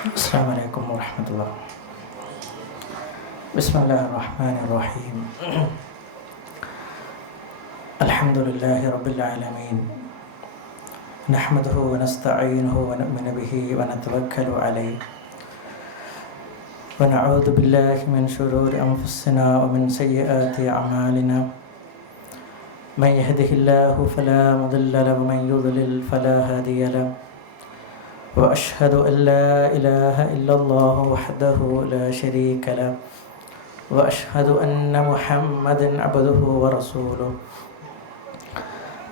السلام عليكم ورحمة الله. بسم الله الرحمن الرحيم. الحمد لله رب العالمين، نحمده ونستعينه ونؤمن به ونتوكل عليه، ونعوذ بالله من شرور أنفسنا ومن سيئات أعمالنا. من يهده الله فلا مضل له ومن يضلل فلا هادي له، وأشهد أن لا إله إلا الله وحده لا شريك له، وأشهد أن محمدا عبده ورسوله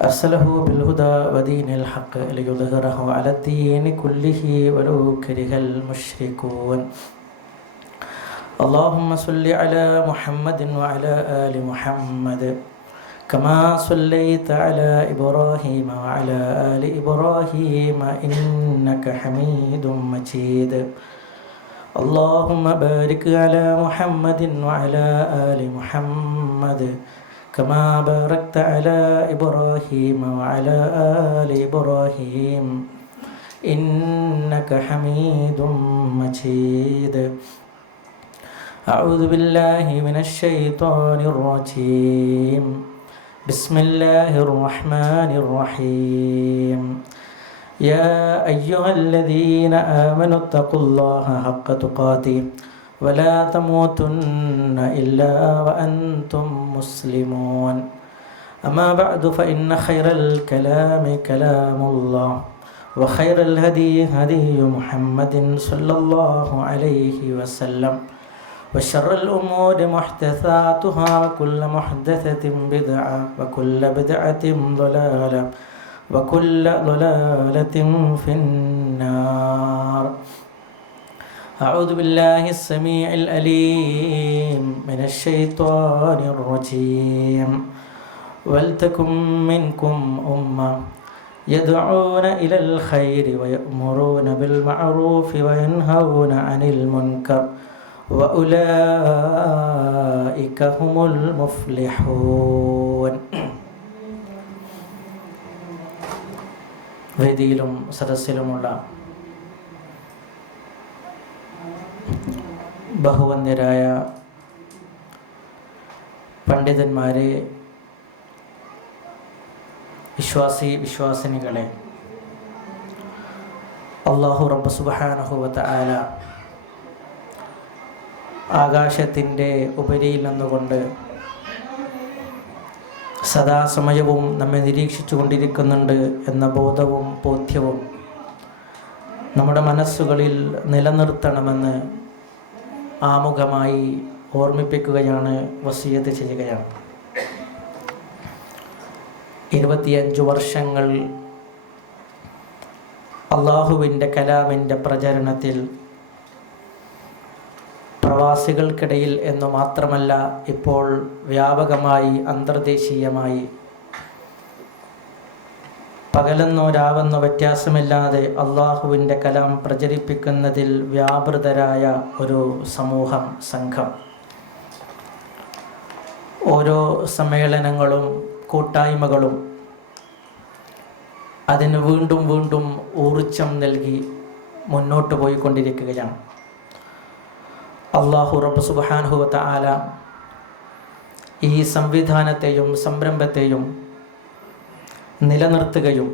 أرسله بالهدى ودين الحق ليظهره على الدين كله ولو كره المشركون. اللهم صل على محمد وعلى آل محمد كما صليت على إبراهيم وعلى آل إبراهيم إنك حميد مجيد. اللهم بارك على محمد وعلى آل محمد كما باركت على إبراهيم وعلى آل إبراهيم إنك حميد مجيد. أعوذ بالله من الشيطان الرجيم. بسم الله الرحمن الرحيم. يا أيها الذين آمنوا اتقوا الله حق تقاته ولا تموتن إلا وأنتم مسلمون. أما بعد فإن خير الكلام كلام الله، وخير الهدي هدي محمد صلى الله عليه وسلم، وشر الأمور محدثاتها وكل محدثة بدعة وكل بدعة ضلالة وكل ضلالة في النار. أعوذ بالله السميع العليم من الشيطان الرجيم. ولتكن منكم أمة يدعون إلى الخير ويأمرون بالمعروف وينهون عن المنكر وأولئك هم المفلحون. വേദിയിലും സദസ്സിലുമുള്ള ബഹുവന്യരായ പണ്ഡിതന്മാരെ, വിശ്വാസിനികളെ, അല്ലാഹു റബ്ബ് സുബ്ഹാനഹു വ തആല ആകാശത്തിൻ്റെ ഉപരിയിൽ നിന്നുകൊണ്ട് സദാസമയവും നമ്മെ നിരീക്ഷിച്ചു കൊണ്ടിരിക്കുന്നുണ്ട് എന്ന ബോധവും ബോധ്യവും നമ്മുടെ മനസ്സുകളിൽ നിലനിർത്തണമെന്ന് ആമുഖമായി ഓർമ്മിപ്പിക്കുകയാണ്, വസിയത്ത് ചെയ്യുകയാണ്. 25 വർഷങ്ങൾ അള്ളാഹുവിൻ്റെ കലാമിൻ്റെ പ്രചരണത്തിൽ പ്രവാസികൾക്കിടയിൽ എന്നു മാത്രമല്ല, ഇപ്പോൾ വ്യാപകമായി അന്തർദേശീയമായി പകലെന്നോ രാവെന്നോ വ്യത്യാസമില്ലാതെ അള്ളാഹുവിൻ്റെ കലാം പ്രചരിപ്പിക്കുന്നതിൽ വ്യാപൃതരായ ഒരു സമൂഹം, സംഘം. ഓരോ സമ്മേളനങ്ങളും കൂട്ടായ്മകളും അതിന് വീണ്ടും വീണ്ടും ഊർജം നൽകി മുന്നോട്ട് പോയിക്കൊണ്ടിരിക്കുകയാണ്. അല്ലാഹു റബ്ബ് സുബ്ഹാനഹു വ തആല ഈ സംവിധാനത്തെയും സംരംഭത്തെയും നിലനിർത്തുകയും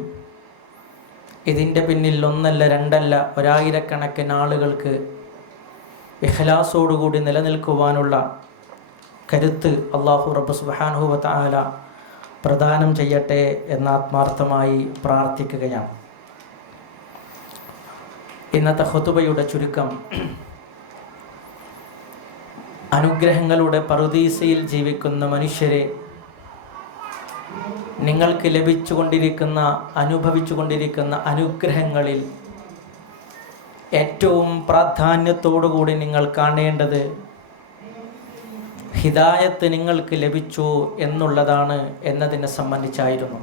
ഇതിൻ്റെ പിന്നിൽ ഒന്നല്ല രണ്ടല്ല 1000 ആളുകൾക്ക് ഇഖ്ലാസോടുകൂടി നിലനിൽക്കുവാനുള്ള കരുത്ത് അല്ലാഹു റബ്ബ് സുബ്ഹാനഹു വ തആല പ്രദാനം ചെയ്യട്ടെ എന്ന് ആത്മാർത്ഥമായി പ്രാർത്ഥിക്കുകയാണ്. ഇന്നത്തെ ഖുതുബയുടെ ചുരുക്കം, അനുഗ്രഹങ്ങളുടെ പറുദീസയിൽ ജീവിക്കുന്ന മനുഷ്യരെ, നിങ്ങൾക്ക് അനുഭവിച്ചുകൊണ്ടിരിക്കുന്ന അനുഗ്രഹങ്ങളിൽ ഏറ്റവും പ്രാധാന്യത്തോടുകൂടി നിങ്ങൾ കാണേണ്ടത് ഹിദായത്ത് നിങ്ങൾക്ക് ലഭിച്ചു എന്നുള്ളതാണ് എന്നതിനെ സംബന്ധിച്ചായിരുന്നു.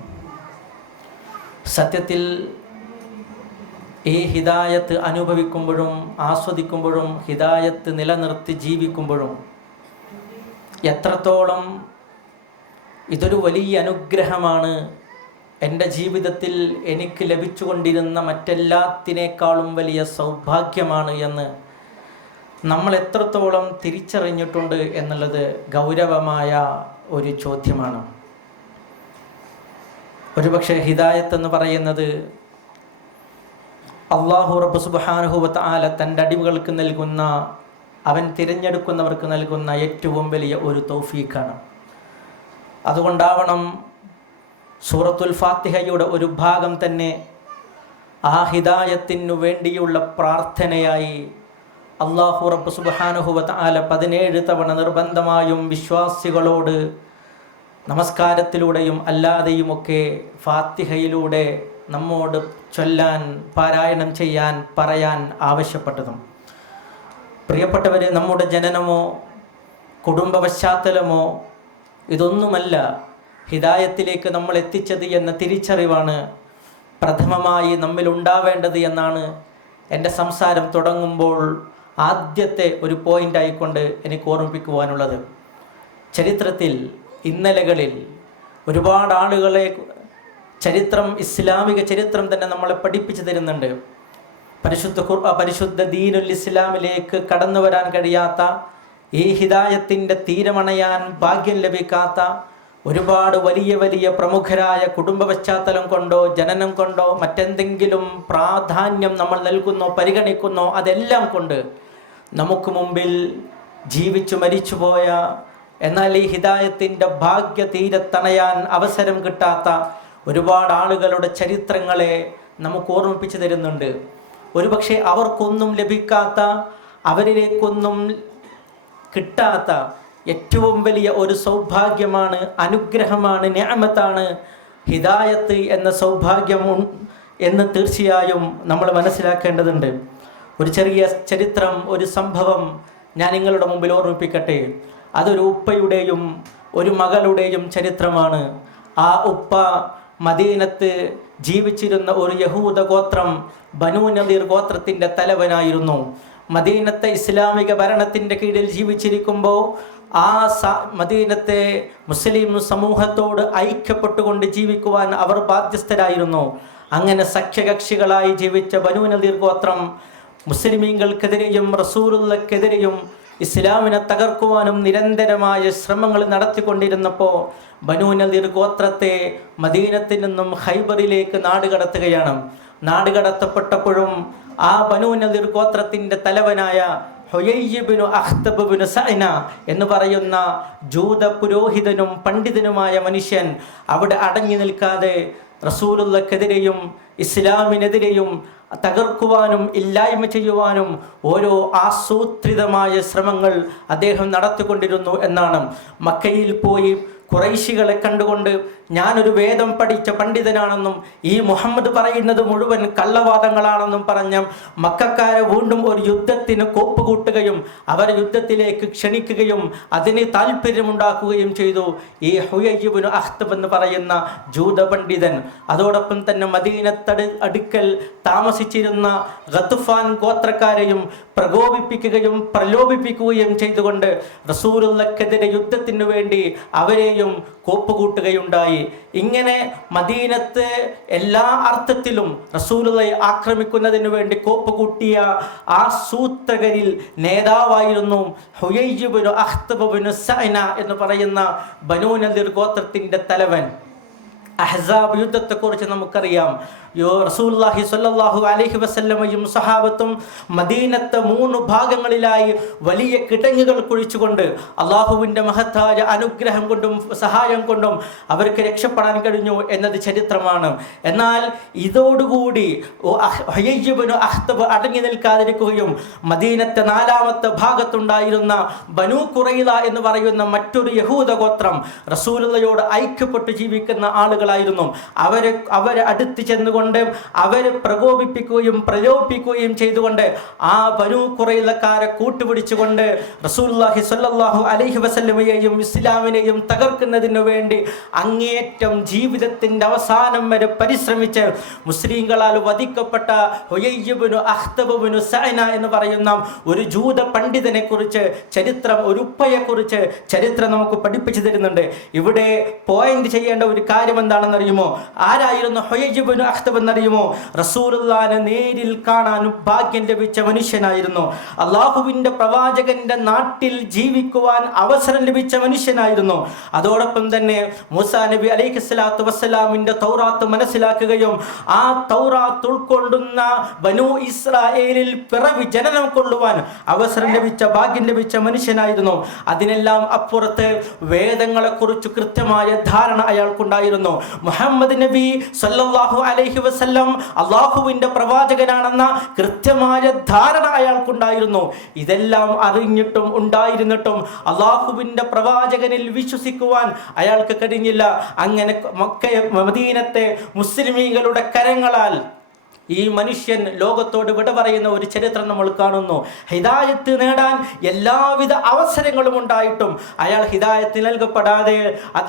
സത്യത്തിൽ ഈ ഹിദായത്ത് അനുഭവിക്കുമ്പോഴും ആസ്വദിക്കുമ്പോഴും ഹിദായത്ത് നിലനിർത്തി ജീവിക്കുമ്പോഴും എത്രത്തോളം ഇതൊരു വലിയ അനുഗ്രഹമാണ് എൻ്റെ ജീവിതത്തിൽ എനിക്ക് ലഭിച്ചുകൊണ്ടിരുന്ന മറ്റെല്ലാത്തിനേക്കാളും വലിയ സൗഭാഗ്യമാണ് എന്ന് നമ്മൾ എത്രത്തോളം തിരിച്ചറിഞ്ഞിട്ടുണ്ട് എന്നുള്ളത് ഗൗരവമായ ഒരു ചോദ്യമാണ്. ഒരുപക്ഷെ ഹിദായത്ത് എന്ന് പറയുന്നത് അല്ലാഹു റബ്ബ് സുബ്ഹാനഹു വ തആല തൻ്റെ അടിമകൾക്ക് നൽകുന്ന, അവൻ തിരഞ്ഞെടുക്കുന്നവർക്ക് നൽകുന്ന ഏറ്റവും വലിയ ഒരു തൗഫീഖാണ്. അതുകൊണ്ടാവണം സൂറത്തുൽ ഫാത്തിഹയുടെ ഒരു ഭാഗം തന്നെ ആ ഹിദായത്തിനു വേണ്ടിയുള്ള പ്രാർത്ഥനയായി അല്ലാഹു റബ്ബ് സുബ്ഹാനഹു വ തആല 17 തവണ നിർബന്ധമായും വിശ്വാസികളോട് നമസ്കാരത്തിലൂടെയും അല്ലാതെയുമൊക്കെ ഫാത്തിഹയിലൂടെ നമ്മോട് ചൊല്ലാൻ, പാരായണം ചെയ്യാൻ, പറയാൻ ആവശ്യപ്പെട്ടതും. പ്രിയപ്പെട്ടവരെ, നമ്മുടെ ജനനമോ കുടുംബ പശ്ചാത്തലമോ ഇതൊന്നുമല്ല ഹിദായത്തിലേക്ക് നമ്മൾ എത്തിച്ചത് എന്ന തിരിച്ചറിവാണ് പ്രഥമമായി നമ്മിൽ ഉണ്ടാവേണ്ടത് എന്നാണ് എൻ്റെ സംസാരം തുടങ്ങുമ്പോൾ ആദ്യത്തെ ഒരു പോയിൻ്റായിക്കൊണ്ട് എനിക്ക് ഓർമ്മിപ്പിക്കുവാനുള്ളത്. ചരിത്രത്തിൽ ഇന്നലകളിൽ ഒരുപാട് ആളുകളെ ചരിത്രം, ഇസ്ലാമിക ചരിത്രം തന്നെ നമ്മളെ പഠിപ്പിച്ചു തരുന്നുണ്ട്. പരിശുദ്ധ ദീനുൽ ഇസ്ലാമിലേക്ക് കടന്നു വരാൻ കഴിയാത്ത, ഈ ഹിദായത്തിൻ്റെ തീരമണയാൻ ഭാഗ്യം ലഭിക്കാത്ത ഒരുപാട് വലിയ വലിയ പ്രമുഖരായ കുടുംബ പശ്ചാത്തലം കൊണ്ടോ ജനനം കൊണ്ടോ മറ്റെന്തെങ്കിലും പ്രാധാന്യം നമ്മൾ നൽകുന്നോ പരിഗണിക്കുന്നോ അതെല്ലാം കൊണ്ട് നമുക്ക് മുമ്പിൽ ജീവിച്ചു മരിച്ചുപോയ, എന്നാൽ ഈ ഹിദായത്തിൻ്റെ ഭാഗ്യ തീരത്തണയാൻ അവസരം കിട്ടാത്ത ഒരുപാട് ആളുകളുടെ ചരിത്രങ്ങളെ നമുക്ക് ഓർമ്മിപ്പിച്ചു തരുന്നുണ്ട്. ഒരുപക്ഷെ അവർക്കൊന്നും ലഭിക്കാത്ത, അവരിലേക്കൊന്നും കിട്ടാത്ത ഏറ്റവും വലിയ ഒരു സൗഭാഗ്യമാണ്, അനുഗ്രഹമാണ്, നിഅമത്താണ് ഹിദായത്ത് എന്ന സൗഭാഗ്യം എന്ന് തീർച്ചയായും നമ്മൾ മനസ്സിലാക്കേണ്ടതുണ്ട്. ഒരു ചെറിയ ചരിത്രം, ഒരു സംഭവം ഞാൻ നിങ്ങളുടെ മുമ്പിൽ ഓർമ്മിപ്പിക്കട്ടെ. അതൊരു ഉപ്പയുടെയും ഒരു മകളുടെയും ചരിത്രമാണ്. ആ ഉപ്പ മദീനത്ത് ജീവിച്ചിരുന്ന ഒരു യഹൂദ ഗോത്രം, ബനൂ നദീർ ഗോത്രത്തിൻ്റെ തലവനായിരുന്നു. മദീനത്തെ ഇസ്ലാമിക ഭരണത്തിൻ്റെ കീഴിൽ ജീവിച്ചിരിക്കുമ്പോൾ ആ മദീനത്തെ മുസ്ലിം സമൂഹത്തോട് ഐക്യപ്പെട്ടുകൊണ്ട് ജീവിക്കുവാൻ അവർ ബാധ്യസ്ഥരായിരുന്നു. അങ്ങനെ സഖ്യകക്ഷികളായി ജീവിച്ച ബനൂ നദീർ ഗോത്രം മുസ്ലിമീങ്ങൾക്കെതിരെയും റസൂലുള്ളാഹിക്കെതിരെയും ഇസ്ലാമിനെ തകർക്കുവാനും നിരന്തരമായ ശ്രമങ്ങൾ നടത്തിക്കൊണ്ടിരുന്നപ്പോൾ ബനൂ നദീർ ഗോത്രത്തെ മദീനത്തിൽ നിന്നും ഖൈബറിലേക്ക് നാടുകടത്തുകയാണ്. നാടുകടത്തപ്പെട്ടപ്പോഴും ആ ബനൂ നദീർ ഗോത്രത്തിൻ്റെ തലവനായ ഹുയയ്യ് ബിനു അഖ്തബ് ബിനു സഅന എന്ന് പറയുന്ന ജൂത പുരോഹിതനും പണ്ഡിതനുമായ മനുഷ്യൻ അവിടെ അടങ്ങി നിൽക്കാതെ റസൂലുള്ളാഹിക്കെതിരെയും ഇസ്ലാമിനെതിരെയും തകർക്കുവാനും ഇല്ലായ്മ ചെയ്യുവാനും ഓരോ ആസൂത്രിതമായ ശ്രമങ്ങൾ അദ്ദേഹം നടത്തിക്കൊണ്ടിരുന്നു എന്നാണ്. മക്കയിൽ പോയി ഖുറൈശികളെ കണ്ടുകൊണ്ട് ഞാനൊരു വേദം പഠിച്ച പണ്ഡിതനാണെന്നും ഈ മുഹമ്മദ് പറയുന്നത് മുഴുവൻ കള്ളവാദങ്ങളാണെന്നും പറഞ്ഞ മക്കക്കാരെ വീണ്ടും ഒരു യുദ്ധത്തിന് കോപ്പുകൂട്ടുകയും അവരെ യുദ്ധത്തിലേക്ക് ക്ഷണിക്കുകയും അതിന് താല്പര്യമുണ്ടാക്കുകയും ചെയ്തു ഈ ഹുയയ്യ് ബിനു അഖ്തബ് എന്ന് പറയുന്ന ജൂത പണ്ഡിതൻ. അതോടൊപ്പം തന്നെ അടുക്കൽ താമസിച്ചിരുന്ന ഗത്ഫാൻ ഗോത്രക്കാരെയും പ്രകോപിപ്പിക്കുകയും പ്രലോഭിപ്പിക്കുകയും ചെയ്തുകൊണ്ട് റസൂലുള്ളാഹിക്കെതിരെ യുദ്ധത്തിനു വേണ്ടി അവരെയും കോപ്പുകൂട്ടുകയുണ്ടായി. ഇങ്ങനെ മദീനത്ത് എല്ലാ അർത്ഥത്തിലും റസൂലുള്ളാഹിയെ ആക്രമിക്കുന്നതിന് വേണ്ടി കോപ്പുകൂട്ടിയ ആ സൂത്രകരിൽ നേതാവായിരുന്നു ഹുയയ്യ് ബിനു അഖ്തബ് ബിനു സഅന എന്ന് പറയുന്ന ബനൂ നദീർ ഗോത്രത്തിൻ്റെ തലവൻ. അഹ്സാബ് യുദ്ധത്തെക്കുറിച്ച് നമുക്കറിയാം. റസൂലുള്ളാഹി സ്വല്ലല്ലാഹു അലൈഹി വസല്ലമയും സഹാബത്തും മദീനത്തെ 3 ഭാഗങ്ങളിലായി വലിയ കിടങ്ങുകൾ കുഴിച്ചുകൊണ്ട് അള്ളാഹുവിൻ്റെ മഹത്തായ അനുഗ്രഹം കൊണ്ടും സഹായം കൊണ്ടും അവർക്ക് രക്ഷപ്പെടാൻ കഴിഞ്ഞു എന്നത് ചരിത്രമാണ്. എന്നാൽ ഇതോടുകൂടി ഹുയയ്യ് ബിനു അഖ്തബ് അടങ്ങി നിൽക്കാതിരിക്കുകയും മദീനത്തെ 4ാമത്തെ ഭാഗത്തുണ്ടായിരുന്ന ബനൂ ഖുറൈള എന്ന് പറയുന്ന മറ്റൊരു യഹൂദ ഗോത്രം റസൂലുള്ളാഹിയോട് ഐക്യപ്പെട്ട് ജീവിക്കുന്ന ആളുകളായിരുന്നു. അവരെ അടുത്ത് ചെന്നുകൊണ്ട് അവരെ പ്രകോപിപ്പിക്കുകയും പ്രലോഭിപ്പിക്കുകയും ചെയ്തുകൊണ്ട് ആ ബനൂ ഖുറൈളക്കാരെ കൂട്ടുപിടിച്ചുകൊണ്ട് റസൂലുള്ളാഹി സ്വല്ലല്ലാഹു അലൈഹി വസല്ലമയെയും ഇസ്ലാമിനെയും തകർക്കുന്നതിന് വേണ്ടി അങ്ങേയറ്റം ജീവിതത്തിൻ്റെ അവസാനം വരെ പരിശ്രമിച്ച് മുസ്ലിങ്ങളാൽ വധിക്കപ്പെട്ട ഹുയയ്യ് ബിനു അഖ്തബ് ബിനു സഅന എന്ന് പറയുന്ന ഒരു ജൂത പണ്ഡിതനെ കുറിച്ച് ചരിത്രം, ഒരു ഉപ്പയെക്കുറിച്ച് ചരിത്രം നമുക്ക് പഠിപ്പിച്ചു തരുന്നുണ്ട്. ഇവിടെ പോയിന്റ് ചെയ്യേണ്ട ഒരു കാര്യം എന്താണെന്നറിയുമോ? ആരായിരുന്നു ഹുയൈജ് ഇബ്നു അഖ്തബ് എന്നറിയുമോ? റസൂലുള്ളാഹിനെ നേരിൽ കാണാൻ ഭാഗ്യം ലഭിച്ച മനുഷ്യനായിരുന്നു. അള്ളാഹുവിൻ്റെ പ്രവാചകന്റെ നാട്ടിൽ ജീവിക്കുവാൻ അവസരം ലഭിച്ച മനുഷ്യനായിരുന്നു. അതോടൊപ്പം തന്നെ മൂസാ നബി അലൈഹിസ്സലാത്തു വസ്സലാമിന്റെ തൗറാത്ത് മനസ്സിലാക്കുകയും ആ തൗറാത്ത് ഉൾക്കൊള്ളുന്ന ബനൂ ഇസ്രായേലിൽ പിറവി ജനനം കൊള്ളുവാൻ അവസരം ലഭിച്ച ഭാഗ്യം ലഭിച്ച മനുഷ്യനായിരുന്നു. അതിനെല്ലാം അപ്പുറത്ത് വേദങ്ങളെക്കുറിച്ച് കൃത്യമായ ധാരണ അയാൾക്കുണ്ടായിരുന്നു. മുഹമ്മദ് നബി സല്ലല്ലാഹു അലൈഹി വസല്ലം അള്ളാഹുവിൻ്റെ പ്രവാചകനാണെന്ന കൃത്യമായ ധാരണ അയാൾക്കുണ്ടായിരുന്നു. ഇതെല്ലാം അറിഞ്ഞിട്ടും ഉണ്ടായിരുന്നിട്ടും അള്ളാഹുവിൻ്റെ പ്രവാചകനിൽ വിശ്വസിക്കുവാൻ അയാൾക്ക് കഴിഞ്ഞില്ല. അങ്ങനെ മദീനത്തെ മുസ്ലിമീങ്ങളുടെ കരങ്ങളാൽ ഈ മനുഷ്യൻ ലോകത്തോട് വിട പറയുന്ന ഒരു ചരിത്രം നമ്മൾ കാണുന്നു. ഹിദായത്ത് നേടാൻ എല്ലാവിധ അവസരങ്ങളും ഉണ്ടായിട്ടും അയാൾ ഹിദായത്ത് നൽകപ്പെടാതെ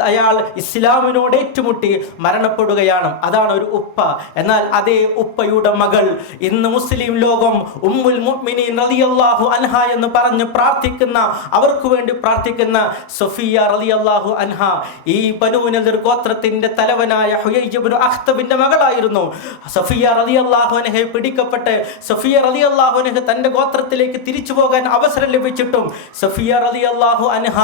അയാൾ ഇസ്ലാമിനോട് ഏറ്റുമുട്ടി മരണപ്പെടുകയാണ്. അതാണ് ഒരു ഉപ്പ. എന്നാൽ അതേ ഉപ്പയുടെ മകൾ ഇന്ന് മുസ്ലിം ലോകം ഉമ്മുൽ മുഅ്മിനീൻ റളിയല്ലാഹു അൻഹ എന്ന് പറഞ്ഞ് പ്രാർത്ഥിക്കുന്ന, അവർക്ക് വേണ്ടി പ്രാർത്ഥിക്കുന്ന സഫിയ റളിയല്ലാഹു അൻഹ ഈ ബനൂ നദിർ ഗോത്രത്തിന്റെ തലവനായ ഹുയൈജ് ഇബ്നു അഖ്തബിന്റെ മകളായിരുന്നു. സഫിയ റളിയല്ലാഹു അൻഹയെ പിടിക്കപ്പെട്ട് സഫിയ റളിയല്ലാഹു അൻഹ തന്റെ ഗോത്രത്തിലേക്ക് തിരിച്ചു പോകാൻ അവസരം ലഭിച്ചിട്ടും സഫിയ റളിയല്ലാഹു അൻഹ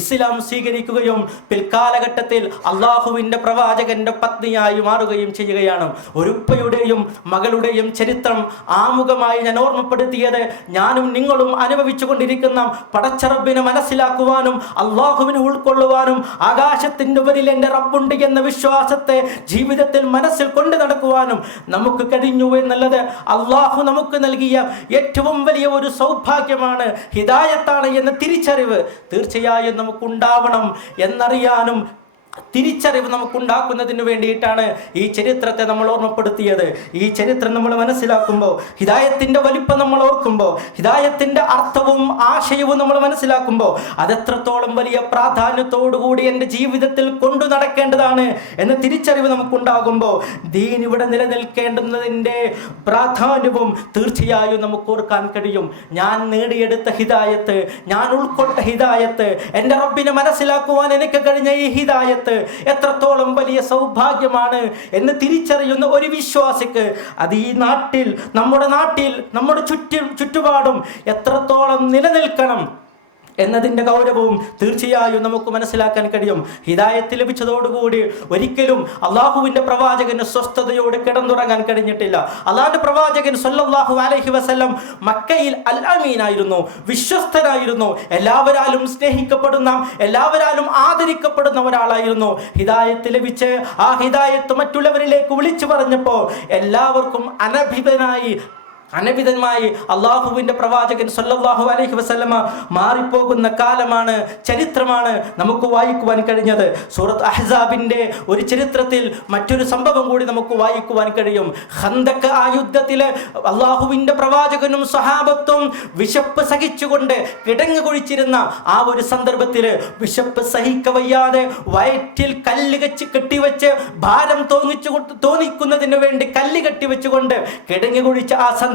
ഇസ്ലാം സ്വീകരിക്കുകയും പിൽക്കാലഘട്ടത്തിൽ അള്ളാഹുവിന്റെ പ്രവാചകന്റെ പത്നിയായി മാറുകയും ചെയ്യുകയാണ്. ഒരു ഉപ്പയുടെയും മകളുടെയും ചരിത്രം ആമുഖമായി ഞാൻ ഓർമ്മപ്പെടുത്തിയത് ഞാനും നിങ്ങളും അനുഭവിച്ചു കൊണ്ടിരിക്കുന്ന പടച്ചറബിനെ മനസ്സിലാക്കുവാനും അള്ളാഹുവിനെ ഉൾക്കൊള്ളുവാനും ആകാശത്തിന്റെ ഉപരിൽ എൻ്റെ റബ്ബുണ്ട് എന്ന വിശ്വാസത്തെ ജീവിതത്തിൽ മനസ്സിൽ കൊണ്ടു നടക്കുവാനും നമുക്ക് കഴിഞ്ഞു എന്നുള്ളത് അള്ളാഹു നമുക്ക് നൽകിയ ഏറ്റവും വലിയ ഒരു സൗഭാഗ്യമാണ്, ഹിദായത്താണ് എന്ന തിരിച്ചറിവ് തീർച്ചയായും നമുക്കുണ്ടാവണം. എന്നറിയാനും തിരിച്ചറിവ് നമുക്കുണ്ടാക്കുന്നതിന് വേണ്ടിയിട്ടാണ് ഈ ചരിത്രത്തെ നമ്മൾ ഓർമ്മപ്പെടുത്തിയത്. ഈ ചരിത്രം നമ്മൾ മനസ്സിലാക്കുമ്പോൾ, ഹിദായത്തിൻ്റെ വലിപ്പം നമ്മൾ ഓർക്കുമ്പോൾ, ഹിദായത്തിൻ്റെ അർത്ഥവും ആശയവും നമ്മൾ മനസ്സിലാക്കുമ്പോൾ അതെത്രത്തോളം വലിയ പ്രാധാന്യത്തോടുകൂടി എൻ്റെ ജീവിതത്തിൽ കൊണ്ടു നടക്കേണ്ടതാണ് എന്ന തിരിച്ചറിവ് നമുക്കുണ്ടാകുമ്പോൾ ദീൻ ഇവിടെ നിലനിൽക്കേണ്ടുന്നതിൻ്റെ പ്രാധാന്യവും തീർച്ചയായും നമുക്ക് ഓർക്കാൻ കഴിയും. ഞാൻ നേടിയെടുത്ത ഹിദായത്ത്, ഞാൻ ഉൾക്കൊണ്ട ഹിദായത്ത്, എൻ്റെ റബ്ബിനെ മനസ്സിലാക്കുവാൻ എനിക്ക് കഴിഞ്ഞ ഈ ഹിദായത്ത് എത്രത്തോളം വലിയ സൗഭാഗ്യമാണ് എന്ന് തിരിച്ചറിയുന്ന ഒരു വിശ്വാസിക്ക് അത് ഈ നാട്ടിൽ, നമ്മുടെ ചുറ്റുപാടും എത്രത്തോളം നിലനിൽക്കണം എന്നതിൻ്റെ ഗൗരവവും തീർച്ചയായും നമുക്ക് മനസ്സിലാക്കാൻ കഴിയും. ഹിദായത്ത് ലഭിച്ചതോടുകൂടി ഒരിക്കലും അള്ളാഹുവിൻ്റെ പ്രവാചകന് സ്വസ്ഥതയോടെ കിടന്നുറങ്ങാൻ കഴിഞ്ഞിട്ടില്ല. അള്ളാഹുവിൻ്റെ പ്രവാചകൻ സല്ലല്ലാഹു അലൈഹി വസല്ലം മക്കയിൽ അൽ അമീനായിരുന്നു, വിശ്വസ്തനായിരുന്നു, എല്ലാവരാലും സ്നേഹിക്കപ്പെടുന്ന, എല്ലാവരാലും ആദരിക്കപ്പെടുന്ന ഒരാളായിരുന്നു. ഹിദായത്ത് ലഭിച്ച് ആ ഹിദായത്ത് മറ്റുള്ളവരിലേക്ക് വിളിച്ചു പറഞ്ഞപ്പോൾ എല്ലാവർക്കും അനഭിതമായി അള്ളാഹുവിൻ്റെ പ്രവാചകൻ സല്ലല്ലാഹു അലൈഹി വസല്ലമ മാറിപ്പോകുന്ന കാലമാണ്, ചരിത്രമാണ് നമുക്ക് വായിക്കുവാൻ കഴിഞ്ഞത്. സൂറത്ത് അഹ്സാബിൻ്റെ ഒരു ചരിത്രത്തിൽ മറ്റൊരു സംഭവം കൂടി നമുക്ക് വായിക്കുവാൻ കഴിയും. ഖന്തക്ക് ആ യുദ്ധത്തിൽ അള്ളാഹുവിൻ്റെ പ്രവാചകനും സ്വഹാബത്തും വിശപ്പ് സഹിച്ചുകൊണ്ട് കിടങ്ങ് കുഴിച്ചിരുന്ന ആ ഒരു സന്ദർഭത്തിൽ വിശപ്പ് സഹിക്കവയ്യാതെ വയറ്റിൽ കല്ല് കെട്ടിവെച്ച് ഭാരം തോന്നിക്കുന്നതിന് വേണ്ടി കല്ല് കെട്ടിവെച്ചുകൊണ്ട് കിടങ്ങ് കുഴിച്ച ആ സന്ദർഭത്തിൽ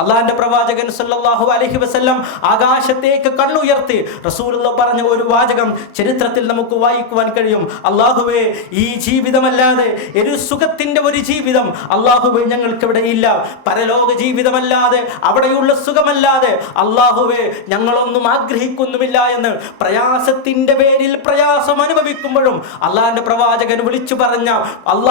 അള്ളാഹുവിന്റെ പ്രവാചകൻ സല്ലല്ലാഹു അലൈഹി വസല്ലം ആകാശത്തേക്ക് കണ്ണുയർത്തി റസൂലുള്ളാഹി പറഞ്ഞ ഒരു വാചകം ചരിത്രത്തിൽ നമുക്ക് വായിക്കുവാൻ കഴിയും. അല്ലാഹുവേ, ഈ ജീവിതമല്ലാതെ ഒരു സുഖത്തിന്റെ ഒരു ജീവിതം അല്ലാഹുവേ ഞങ്ങൾക്ക് ഇവിടെ ഇല്ല. പരലോക ജീവിതമല്ലാതെ, അവിടെയുള്ള സുഖമല്ലാതെ അല്ലാഹുവേ ഞങ്ങളൊന്നും ആഗ്രഹിക്കുന്നുമില്ല എന്ന് പ്രയാസത്തിന്റെ പേരിൽ പ്രയാസം അനുഭവിക്കുമ്പോഴും അള്ളാഹുവിന്റെ പ്രവാചകൻ വിളിച്ചു പറഞ്ഞ,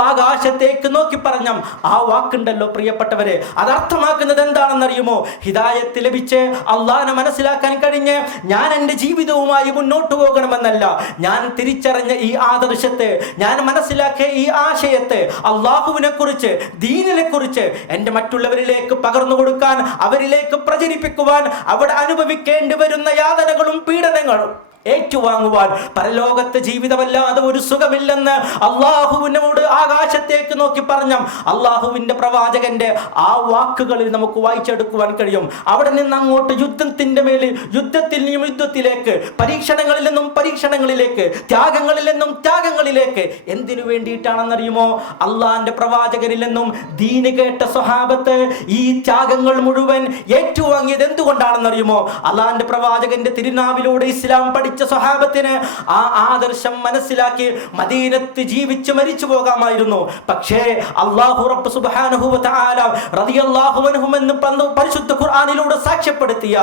ആകാശത്തേക്ക് നോക്കി പറഞ്ഞ ആ വാക്കുണ്ടല്ലോ പ്രിയപ്പെട്ടവരെ, അതർത്ഥമാക്കുന്നത് എന്താണെന്നറിയുമോ? ഹിദായത്ത് ലഭിച്ച് അള്ളാഹിനെ മനസ്സിലാക്കാൻ കഴിഞ്ഞ് ഞാൻ എൻ്റെ ജീവിതവുമായി മുന്നോട്ട് പോകണമെന്നല്ല, ഞാൻ തിരിച്ചറിഞ്ഞ ഈ ആദർശത്തെ, ഞാൻ മനസ്സിലാക്കിയ ഈ ആശയത്തെ, അള്ളാഹുവിനെ കുറിച്ച്, ദീനിനെ കുറിച്ച് എൻ്റെ മറ്റുള്ളവരിലേക്ക് പകർന്നു കൊടുക്കാൻ, അവരിലേക്ക് പ്രചരിപ്പിക്കുവാൻ, അവിടെ അനുഭവിക്കേണ്ടി വരുന്ന യാതനകളും പീഡനങ്ങളും ഏറ്റുവാങ്ങുവാൻ, പരലോകത്തെ ജീവിതമല്ലാതെ ഒരു സുഖമില്ലെന്ന് അള്ളാഹുവിനോട് ആകാശത്തേക്ക് നോക്കി പറഞ്ഞ അള്ളാഹുവിൻ്റെ പ്രവാചകന്റെ ആ വാക്കുകളിൽ നമുക്ക് വായിച്ചെടുക്കുവാൻ കഴിയും. അവിടെ നിന്ന് അങ്ങോട്ട് യുദ്ധത്തിൻ്റെ മേലിൽ യുദ്ധത്തിൽ നിന്നും യുദ്ധത്തിലേക്ക്, പരീക്ഷണങ്ങളിൽ നിന്നും പരീക്ഷണങ്ങളിലേക്ക്, ത്യാഗങ്ങളിൽ നിന്നും ത്യാഗങ്ങളിലേക്ക്. എന്തിനു വേണ്ടിയിട്ടാണെന്നറിയുമോ? അള്ളാഹിന്റെ പ്രവാചകരിൽ നിന്നും ദീന് കേട്ട സ്വഹാബത്ത് ഈ ത്യാഗങ്ങൾ മുഴുവൻ ഏറ്റുവാങ്ങിയത് എന്തുകൊണ്ടാണെന്നറിയുമോ? അള്ളാഹിന്റെ പ്രവാചകന്റെ തിരുനാവിലൂടെ ഇസ്ലാം പഠിച്ച സ്വഹാബത്തിന് ആ ആദർശം മനസ്സിലാക്കി മദീനത്ത് ജീവിച്ച് മരിച്ചു പോകാമായിരുന്നു. പക്ഷേ അല്ലാഹു റബ്ബ് സുബ്ഹാനഹു വ തആല റളിയല്ലാഹു അൻഹും എന്ന് പരിശുദ്ധ ഖുർആനിലൂടെ സാക്ഷ്യപ്പെടുത്തിയ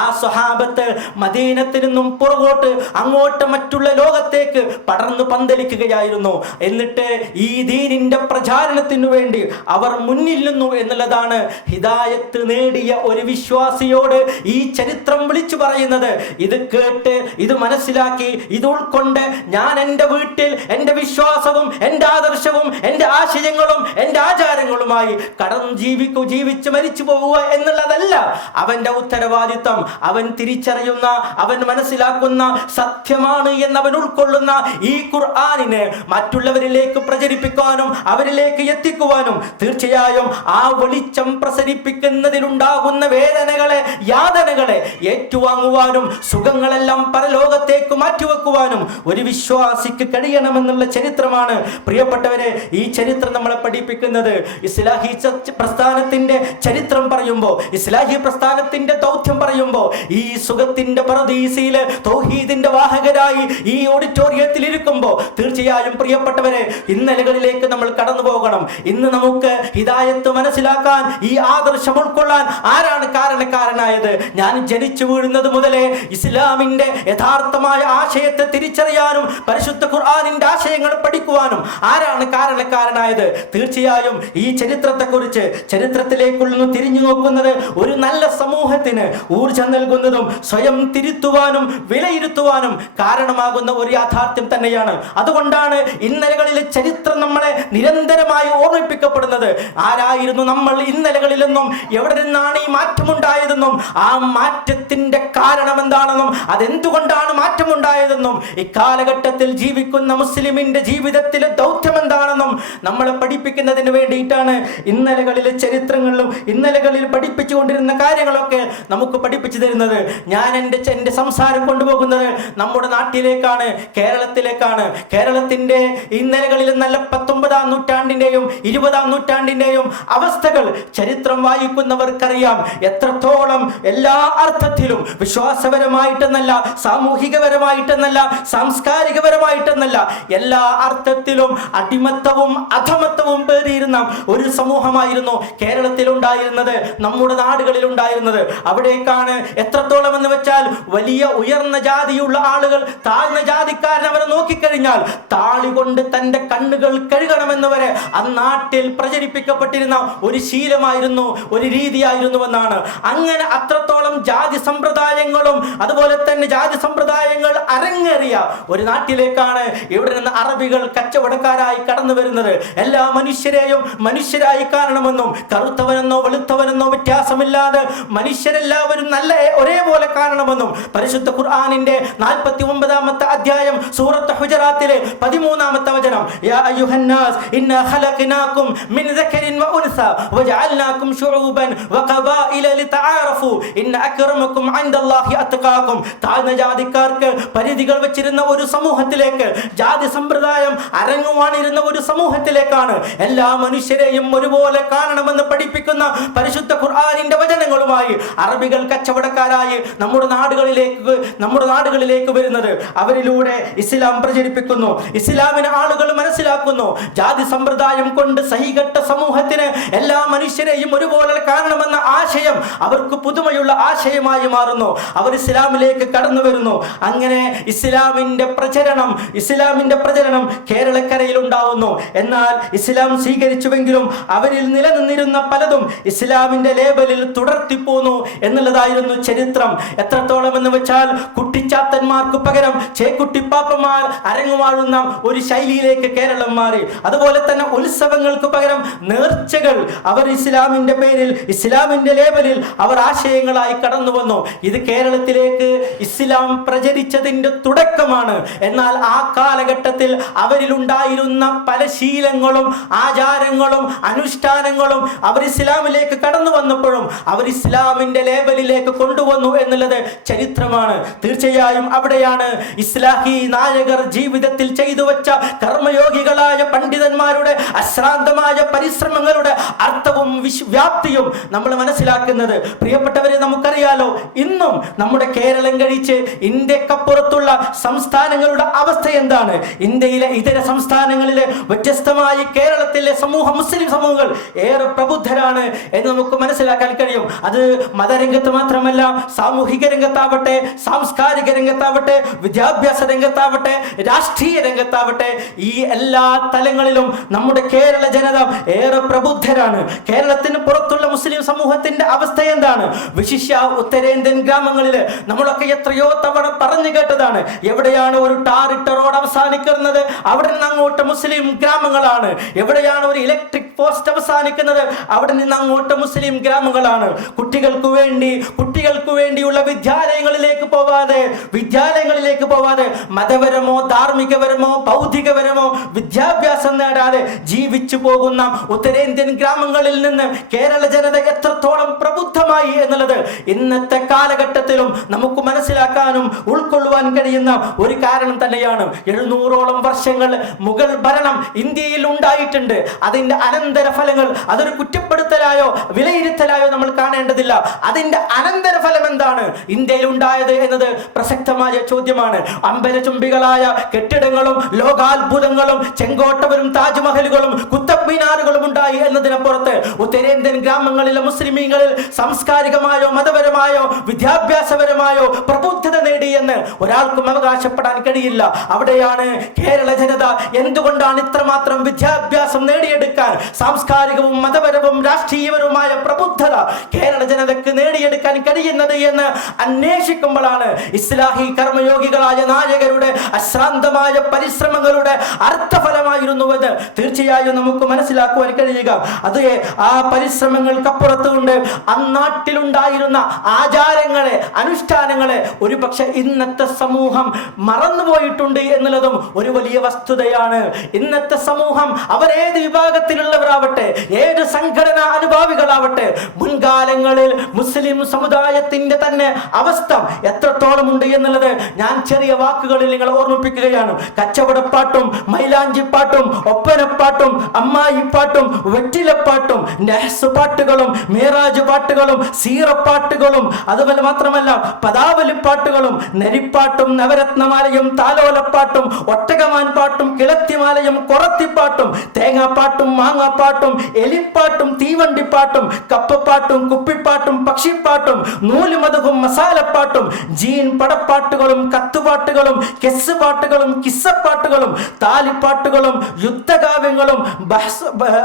ആ സ്വഹാബത്ത് മദീനത്തിൽ നിന്നും പുറകോട്ട് അങ്ങോട്ട് മറ്റുള്ള ലോകത്തേക്ക് പടർന്നു പന്തലിക്കുകയായിരുന്നു. എന്നിട്ട് ഈ ദീനിന്റെ പ്രചാരണത്തിനു വേണ്ടി അവർ മുന്നിൽ നിന്നു എന്നുള്ളതാണ് ഹിദായത്ത് നേടിയ ഒരു വിശ്വാസിയോട് ഈ ചരിത്രം വിളിച്ചു പറയുന്നത്. ഇത് കേട്ട് ഇത് മനസ്സിലാക്കി ഇത് ഉൾക്കൊണ്ട് ഞാൻ എൻ്റെ വീട്ടിൽ എൻ്റെ വിശ്വാസവും എൻ്റെ ആദർശവും എൻ്റെ ആശയങ്ങളും എൻ്റെ ആചാരങ്ങളുമായി ജീവിച്ച് മരിച്ചു പോവുക എന്നുള്ളതല്ല അവന്റെ ഉത്തരവാദിത്തം. അവൻ തിരിച്ചറിയുന്ന, അവൻ മനസ്സിലാക്കുന്ന സത്യമാണ് എന്നവൻ ഉൾക്കൊള്ളുന്ന ഈ ഖുർആനിനെ മറ്റുള്ളവരിലേക്ക് പ്രചരിപ്പിക്കാനും അവരിലേക്ക് എത്തിക്കുവാനും തീർച്ചയായും ആ വെളിച്ചം പ്രസരിപ്പിക്കുന്നതിലുണ്ടാകുന്ന വേദനകളെ, യാതനകളെ ഏറ്റുവാങ്ങുവാനും സുഖങ്ങളെല്ലാം പരലോകത്തേക്ക് മാറ്റിവെക്കുവാനും ഒരു വിശ്വാസിക്ക് കഴിയണമെന്നുള്ള ചരിത്രമാണ് പ്രിയപ്പെട്ടവരെ ഈ ചരിത്രം നമ്മളെ പഠിപ്പിക്കുന്നത്. ഇസ്ലാഹി പ്രസ്ഥാനത്തിന്റെ ചരിത്രം പറയുമ്പോൾ, ഇസ്ലാഹി പ്രസ്ഥാനത്തിന്റെ ദൗത്യം പറയുമ്പോൾ, ഈ സുഖത്തിന്റെ പറുദീസയിലെ തൗഹീദിന്റെ വാഹകരായി ഈ ഓഡിറ്റോറിയത്തിൽ ഇരിക്കുമ്പോൾ തീർച്ചയായും പ്രിയപ്പെട്ടവരെ ഇന്നലകളിലേക്ക് നമ്മൾ കടന്നു പോകണം. ഇന്ന് നമുക്ക് ഹിദായത്ത് മനസ്സിലാക്കാൻ, ഈ ആദർശം ഉൾക്കൊള്ളാൻ ആരാണ് കാരണക്കാരനായത്? ഞാൻ ജനിച്ചു വീഴുന്നത് മുതലേ ഇസ്ലാമിന്റെ യഥാർത്ഥമായ ആശയത്തെ തിരിച്ചറിയാനും പരിശുദ്ധ ഖുർആനിന്റെ ആശയങ്ങൾ പഠിക്കുവാനും ആരാണ് കാരണക്കാരനായത്? തീർച്ചയായും ഈ ചരിത്രത്തെക്കുറിച്ച്, ചരിത്രത്തിലേക്കുള്ള തിരിഞ്ഞു നോക്കുന്നത് ഒരു നല്ല സമൂഹത്തിന് ഊർജം നൽകുന്നതും സ്വയം തിരുത്തുവാനും വിലയിരുത്തുവാനും കാരണമാകുന്ന ഒരു യാഥാർത്ഥ്യം തന്നെയാണ്. അതുകൊണ്ടാണ് ഇന്നലകളിലെ ചരിത്രം നമ്മളെ നിരന്തരമായി ഓർമ്മിപ്പിക്കപ്പെടുന്നത്. ആരായിരുന്നു നമ്മൾ ഇന്നലകളിലെന്നും എവിടെ നിന്നാണ് ഈ മാറ്റമുണ്ടായതെന്നും ആ മാറ്റത്തിന്റെ കാരണം എന്താണെന്നും അതെന്തുകൊണ്ടാണ് മാറ്റമുണ്ടായതെന്നും ഇക്കാലഘട്ടത്തിൽ ജീവിക്കുന്ന മുസ്ലിമിന്റെ ജീവിതത്തിലെ ദൗത്യം എന്താണെന്നും നമ്മളെ പഠിപ്പിക്കുന്നതിന് വേണ്ടിയിട്ടാണ് ഇന്നലകളിലെ ചരിത്രങ്ങളിലും ഇന്നലകളിൽ പഠിപ്പിച്ചുകൊണ്ടിരുന്ന കാര്യങ്ങളൊക്കെ നമുക്ക് പഠിപ്പിച്ചു തരുന്നത്. ഞാൻ എൻ്റെ സംസാരം കൊണ്ടുപോകുന്നത് നമ്മുടെ നാട്ടിലേക്കാണ്, കേരളത്തിലേക്കാണ്. കേരളത്തിന്റെ ഇന്നലകളിൽ നല്ല 19-ാം നൂറ്റാണ്ടിന്റെയും 20-ാം നൂറ്റാണ്ടിന്റെയും അവസ്ഥകൾ ചരിത്രം വായിക്കുന്നവർക്കറിയാം. എത്രത്തോളം എല്ലാ അർത്ഥത്തിലും വിശ്വാസപരമായിട്ടെന്നല്ല, സാമൂഹികപരമായിട്ടെന്നല്ല, സാംസ്കാരികപരമായിട്ടെന്നല്ല, എല്ലാ അർത്ഥത്തിലും അടിമത്തവും അധമത്വവും പേറിയിരുന്ന ഒരു സമൂഹമായിരുന്നു കേരളത്തിൽ ഉണ്ടായിരുന്നത്, നമ്മുടെ നാടുകളിൽ ഉണ്ടായിരുന്നത്. അവിടേക്കാണ് എത്രത്തോളം എന്ന് വെച്ചാൽ വലിയ ഉയർന്ന ജാതിയുള്ള ആളുകൾ താഴ്ന്ന ജാതിക്കാരൻ അവരെ നോക്കിക്കഴിഞ്ഞാൽ താളി കൊണ്ട് തന്റെ കണ്ണുകൾ കഴുകണമെന്ന് വരെ ആ നാട്ടിൽ പ്രചരിപ്പിക്കപ്പെട്ടിരുന്ന ഒരു ശീലമായിരുന്നു, ഒരു രീതിയായിരുന്നുവെന്നാണ്. അങ്ങനെ അത്രത്തോളം ജാതി സമ്പ്രദായങ്ങളും അതുപോലെ തന്നെ ജാതി സമ്പ്രദായങ്ങൾ അരങ്ങേറിയ ഒരു നാട്ടിലേക്കാണ് ഇവിടെ നിന്ന് അറബികൾ കച്ചവടക്കാരായി കടന്നു വരുന്നത്. എല്ലാ മനുഷ്യരെയും മനുഷ്യരായി കാണണമെന്നും കറുത്തവനെന്നോ വെളുത്തവനെന്നോ വ്യത്യാസമില്ലാതെ മനുഷ്യരെല്ലാവരും നല്ല ഒരേപോലെ കാണണമെന്നും പരിശുദ്ധ ഖുർആനിന്റെ 49-ാമത്തെ അധ്യായം സൂറത്ത് ഹുജറാത്തിലെ 13-ാമത്തെ വചനം, യാ അയ്യുഹന്നാസ് ഇന്നാ ഖലഖനാകും മിൻ ദക്കരിൻ വ ഉൻസ വജഅൽനാകും ശുഊബൻ വഖബായില ലിതആറഫു ഇന്ന അക്രമകും ഇൻദല്ലാഹി അത്ഖാകും. താഴ്ന്ന ജാതിക്കാർക്ക് പരിധികൾ വെച്ചിരുന്ന ഒരു സമൂഹത്തിലേക്ക്, ജാതി സമ്പ്രദായം അരങ്ങുവാണിരുന്ന ഒരു സമൂഹത്തിലേക്കാണ് എല്ലാ മനുഷ്യരെയും ഒരുപോലെ കാണണമെന്ന് പഠിപ്പിക്കുന്ന പരിശുദ്ധ ഖുർആനിന്റെ വചനങ്ങളുമായി അറബികൾ കച്ചവടക്കാരായി നമ്മുടെ നാടുകളിലേക്ക് വരുന്നത്. അവരിലൂടെ ഇസ്ലാം പ്രചരിപ്പിക്കുന്നു, ഇസ്ലാമിനെ ആളുകൾ മനസ്സിലാക്കുന്നു. ജാതി സമ്പ്രദായം കൊണ്ട് സഹികെട്ട സമൂഹത്തിന് എല്ലാ മനുഷ്യരെയും ഒരുപോലെ കാണണമെന്ന ആശയം അവർക്ക് പുതുമയുള്ള ആശയമായി മാറുന്നു. അവർ ഇസ്ലാമിലേക്ക് കടന്നു വരുന്നു. അങ്ങനെ ഇസ്ലാമിന്റെ പ്രചരണം കേരളക്കരയിൽ ഉണ്ടാവുന്നു. എന്നാൽ ഇസ്ലാം സ്വീകരിച്ചുവെങ്കിലും അവരിൽ നിലനിന്നിരുന്ന പലതും ഇസ്ലാമിന്റെ ലേബലിൽ തുടർത്തിപ്പോന്നു എന്നുള്ളതായിരുന്നു ചരിത്രം. എത്രത്തോളം എന്ന് വെച്ചാൽ കുട്ടിച്ചാത്തന്മാർക്ക് പകരം ചേക്കുട്ടിപ്പാപ്പന്മാർ അരങ്ങുവാഴുന്ന ഒരു ശൈലിയിലേക്ക് കേരളം മാറി. അതുപോലെ തന്നെ ഉത്സവങ്ങൾക്ക് പകരം നേർച്ചകൾ അവർ ഇസ്ലാമിന്റെ പേരിൽ, ഇസ്ലാമിന്റെ ലേബലിൽ അവർ ആശയങ്ങളായി കടന്നു വന്നു. ഇത് കേരളത്തിലേക്ക് ഇസ്ലാം പ്രചരിച്ചതിന്റെ തുടക്കമാണ്. എന്നാൽ ആ കാലഘട്ടത്തിൽ അവരിലുണ്ടായിരുന്ന പല ശീലങ്ങളും ആചാരങ്ങളും അനുഷ്ഠാനങ്ങളും അവർ ഇസ്ലാമിലേക്ക് കടന്നു വളർന്നു വന്നപ്പോഴും അവർ ഇസ്ലാമിന്റെ ലേബലിലേക്ക് കൊണ്ടുവന്നു എന്നുള്ളത് ചരിത്രമാണ്. തീർച്ചയായും അവിടെയാണ് ഇസ്ലാഹി നായകർ ജീവിതത്തിൽ ചെയ്തു വെച്ച കർമ്മയോഗികളായ പണ്ഡിതന്മാരുടെ അശ്രാന്തമായ പരിശ്രമങ്ങളുടെ അർത്ഥവും വ്യാപ്തിയും നമ്മൾ മനസ്സിലാക്കുന്നത്. പ്രിയപ്പെട്ടവരെ, നമുക്കറിയാലോ, ഇന്നും നമ്മുടെ കേരളം കഴിച്ച് ഇന്ത്യക്കപ്പുറത്തുള്ള സംസ്ഥാനങ്ങളുടെ അവസ്ഥ എന്താണ്? ഇന്ത്യയിലെ ഇതര സംസ്ഥാനങ്ങളിലെ വ്യത്യസ്തമായി കേരളത്തിലെ മുസ്ലിം സമൂഹങ്ങൾ ഏറെ പ്രബുദ്ധരാണ് എന്ന് നമുക്ക് മനസ്സിലാക്കാൻ കഴിയും. അത് മതരംഗത്ത് മാത്രമല്ല, സാമൂഹിക രംഗത്താവട്ടെ, സാംസ്കാരിക രംഗത്താവട്ടെ, വിദ്യാഭ്യാസ രംഗത്താവട്ടെ, രാഷ്ട്രീയ രംഗത്താവട്ടെ, ഈ എല്ലാ തലങ്ങളിലും നമ്മുടെ കേരള ജനത ഏറെ പ്രബുദ്ധരാണ്. കേരളത്തിന് പുറത്തുള്ള മുസ്ലിം സമൂഹത്തിന്റെ അവസ്ഥ എന്താണ്? വിശിഷ്യ ഉത്തരേന്ത്യൻ ഗ്രാമങ്ങളിൽ നമ്മളൊക്കെ എത്രയോ തവണ പറഞ്ഞു കേട്ടതാണ്. എവിടെയാണ് ഒരു ടാറിട്ട റോഡ് അവസാനിക്കുന്നത്, അവിടെ നിന്ന് അങ്ങോട്ട് മുസ്ലിം ഗ്രാമങ്ങളാണ്. എവിടെയാണ് ഒരു ഇലക്ട്രിക് പോസ്റ്റ് അവസാനിക്കുന്നത്, അവിടെ നിന്ന് അങ്ങോട്ട് മുസ്ലിം ഗ്രാമങ്ങളാണ്. കുട്ടികൾക്ക് വേണ്ടിയുള്ള വിദ്യാലയങ്ങളിലേക്ക് പോവാതെ മതപരമോ ധാർമ്മികപരമോ ബൗദ്ധികപരമോ വിദ്യാഭ്യാസം നേടാതെ ജീവിച്ചു പോകുന്ന ഉത്തരേന്ത്യൻ ഗ്രാമങ്ങളിൽ നിന്ന് കേരള ജനത എത്രത്തോളം പ്രബുദ്ധമായി എന്നുള്ളത് ഇന്നത്തെ കാലഘട്ടത്തിലും നമുക്ക് മനസ്സിലാക്കാനും ഉൾക്കൊള്ളുവാൻ കഴിയുന്ന ഒരു കാരണം തന്നെയാണ്. 700ഓളം വർഷങ്ങൾ മുഗൾ ഭരണം ഇന്ത്യയിൽ ഉണ്ടായിട്ടുണ്ട്. അതിന്റെ അനന്തരഫലങ്ങൾ അതൊരു കുറ്റപ്പെടുത്തലായോ വിലയിരുത്തലായോ നമ്മൾ കാണേണ്ടതില്ല. അതിന്റെ അനന്തരഫലം എന്താണ് ഇന്ത്യയിൽ ഉണ്ടായത് എന്നത് പ്രസക്തമായ ചോദ്യമാണ്. അമ്പലചുംബികളായ കെട്ടിടങ്ങളും ലോകാത്ഭുതങ്ങളും ചെങ്കോട്ടവരും താജ്മഹലുകളും കുത്തബ് മിനാറുകളും ഉണ്ടായി എന്നതിനപ്പുറത്ത് ഉത്തരേന്ത്യൻ ഗ്രാമങ്ങളിലെ മുസ്ലിമീങ്ങളിൽ സാംസ്കാരികമായോ മതപരമായോ വിദ്യാഭ്യാസപരമായോ പ്രബുദ്ധത നേടി എന്ന് ഒരാൾക്കും അവകാശപ്പെടാൻ കഴിയില്ല. അവിടെയാണ് കേരള ജനത എന്തുകൊണ്ടാണ് ഇത്രമാത്രം വിദ്യാഭ്യാസം നേടിയെടുക്കാൻ, സാംസ്കാരികവും മതപരവും രാഷ്ട്രീയപരവുമായ പ്രബുദ്ധത കേരള ജനതയ്ക്ക് നേടിയെടുക്കാൻ കഴിയുന്നത് എന്ന് അന്വേഷിക്കുമ്പോഴാണ് ഇസ്ലാഹി കർമ്മയോഗികളായ നായകരുടെ അശ്രാന്തമായ പരിശ്രമങ്ങളുടെ അർത്ഥഫലമായിരുന്നുവെന്ന് തീർച്ചയായും നമുക്ക് മനസ്സിലാക്കുവാൻ കഴിയുക. അത് ആ പരിശ്രമങ്ങൾക്കപ്പുറത്തുകൊണ്ട് അന്നാട്ടിലുണ്ടായിരുന്ന ആചാരങ്ങളെ, അനുഷ്ഠാനങ്ങളെ ഒരു പക്ഷെ ഇന്നത്തെ സമൂഹം മറന്നുപോയിട്ടുണ്ട് എന്നുള്ളതും ഒരു വലിയ വസ്തുതയാണ്. ഇന്നത്തെ സമൂഹം അവരേത് വിഭാഗത്തിലുള്ളവരാവട്ടെ, ഏത് സംഘടനാ അനുഭാവികളാവട്ടെ, മുൻകാലങ്ങളിൽ മുസ്ലിം സമുദായത്തിന്റെ തന്നെ അവസ്ഥ എത്രത്തോളം ഉണ്ട് എന്നുള്ളത് ഞാൻ ചെറിയ വാക്കുകളിൽ നിങ്ങൾ ഓർമ്മിപ്പിക്കുകയാണ്. കച്ചവടപ്പാട്ടും മൈലാഞ്ചിപ്പാട്ടും ഒപ്പനപ്പാട്ടും അമ്മായിപ്പാട്ടും വെറ്റിലപ്പാട്ടും നെഹ്സ് പാട്ടുകളും മേറാജ് പാട്ടുകളും സീറപ്പാട്ടുകളും അതുപോലെ മാത്രമല്ല പദാവലിപ്പാട്ടുകളും നെരിപ്പാട്ടും നവരത്നമാലയും താലോലപ്പാട്ടും ഒട്ടകമാൻ പാട്ടും കിളത്തിമാലയും കൊറത്തിപ്പാട്ടും തേങ്ങാപ്പാട്ടും മാങ്ങാപ്പാട്ടും എലിപ്പാട്ടും തീവണ്ടിപ്പാട്ടും കപ്പപ്പാട്ടും കുപ്പിപ്പാട്ടും പക്ഷിപ്പാട്ടും നൂലുമതുകും മസാലപ്പാട്ടും ജീൻ പടപ്പാട്ടുകളും കത്തുപാട്ടുകളും കെസ് പാട്ടുകളും കിസ്സപ്പാട്ടുകളും താലിപ്പാട്ടുകളും യുദ്ധകാവ്യങ്ങളും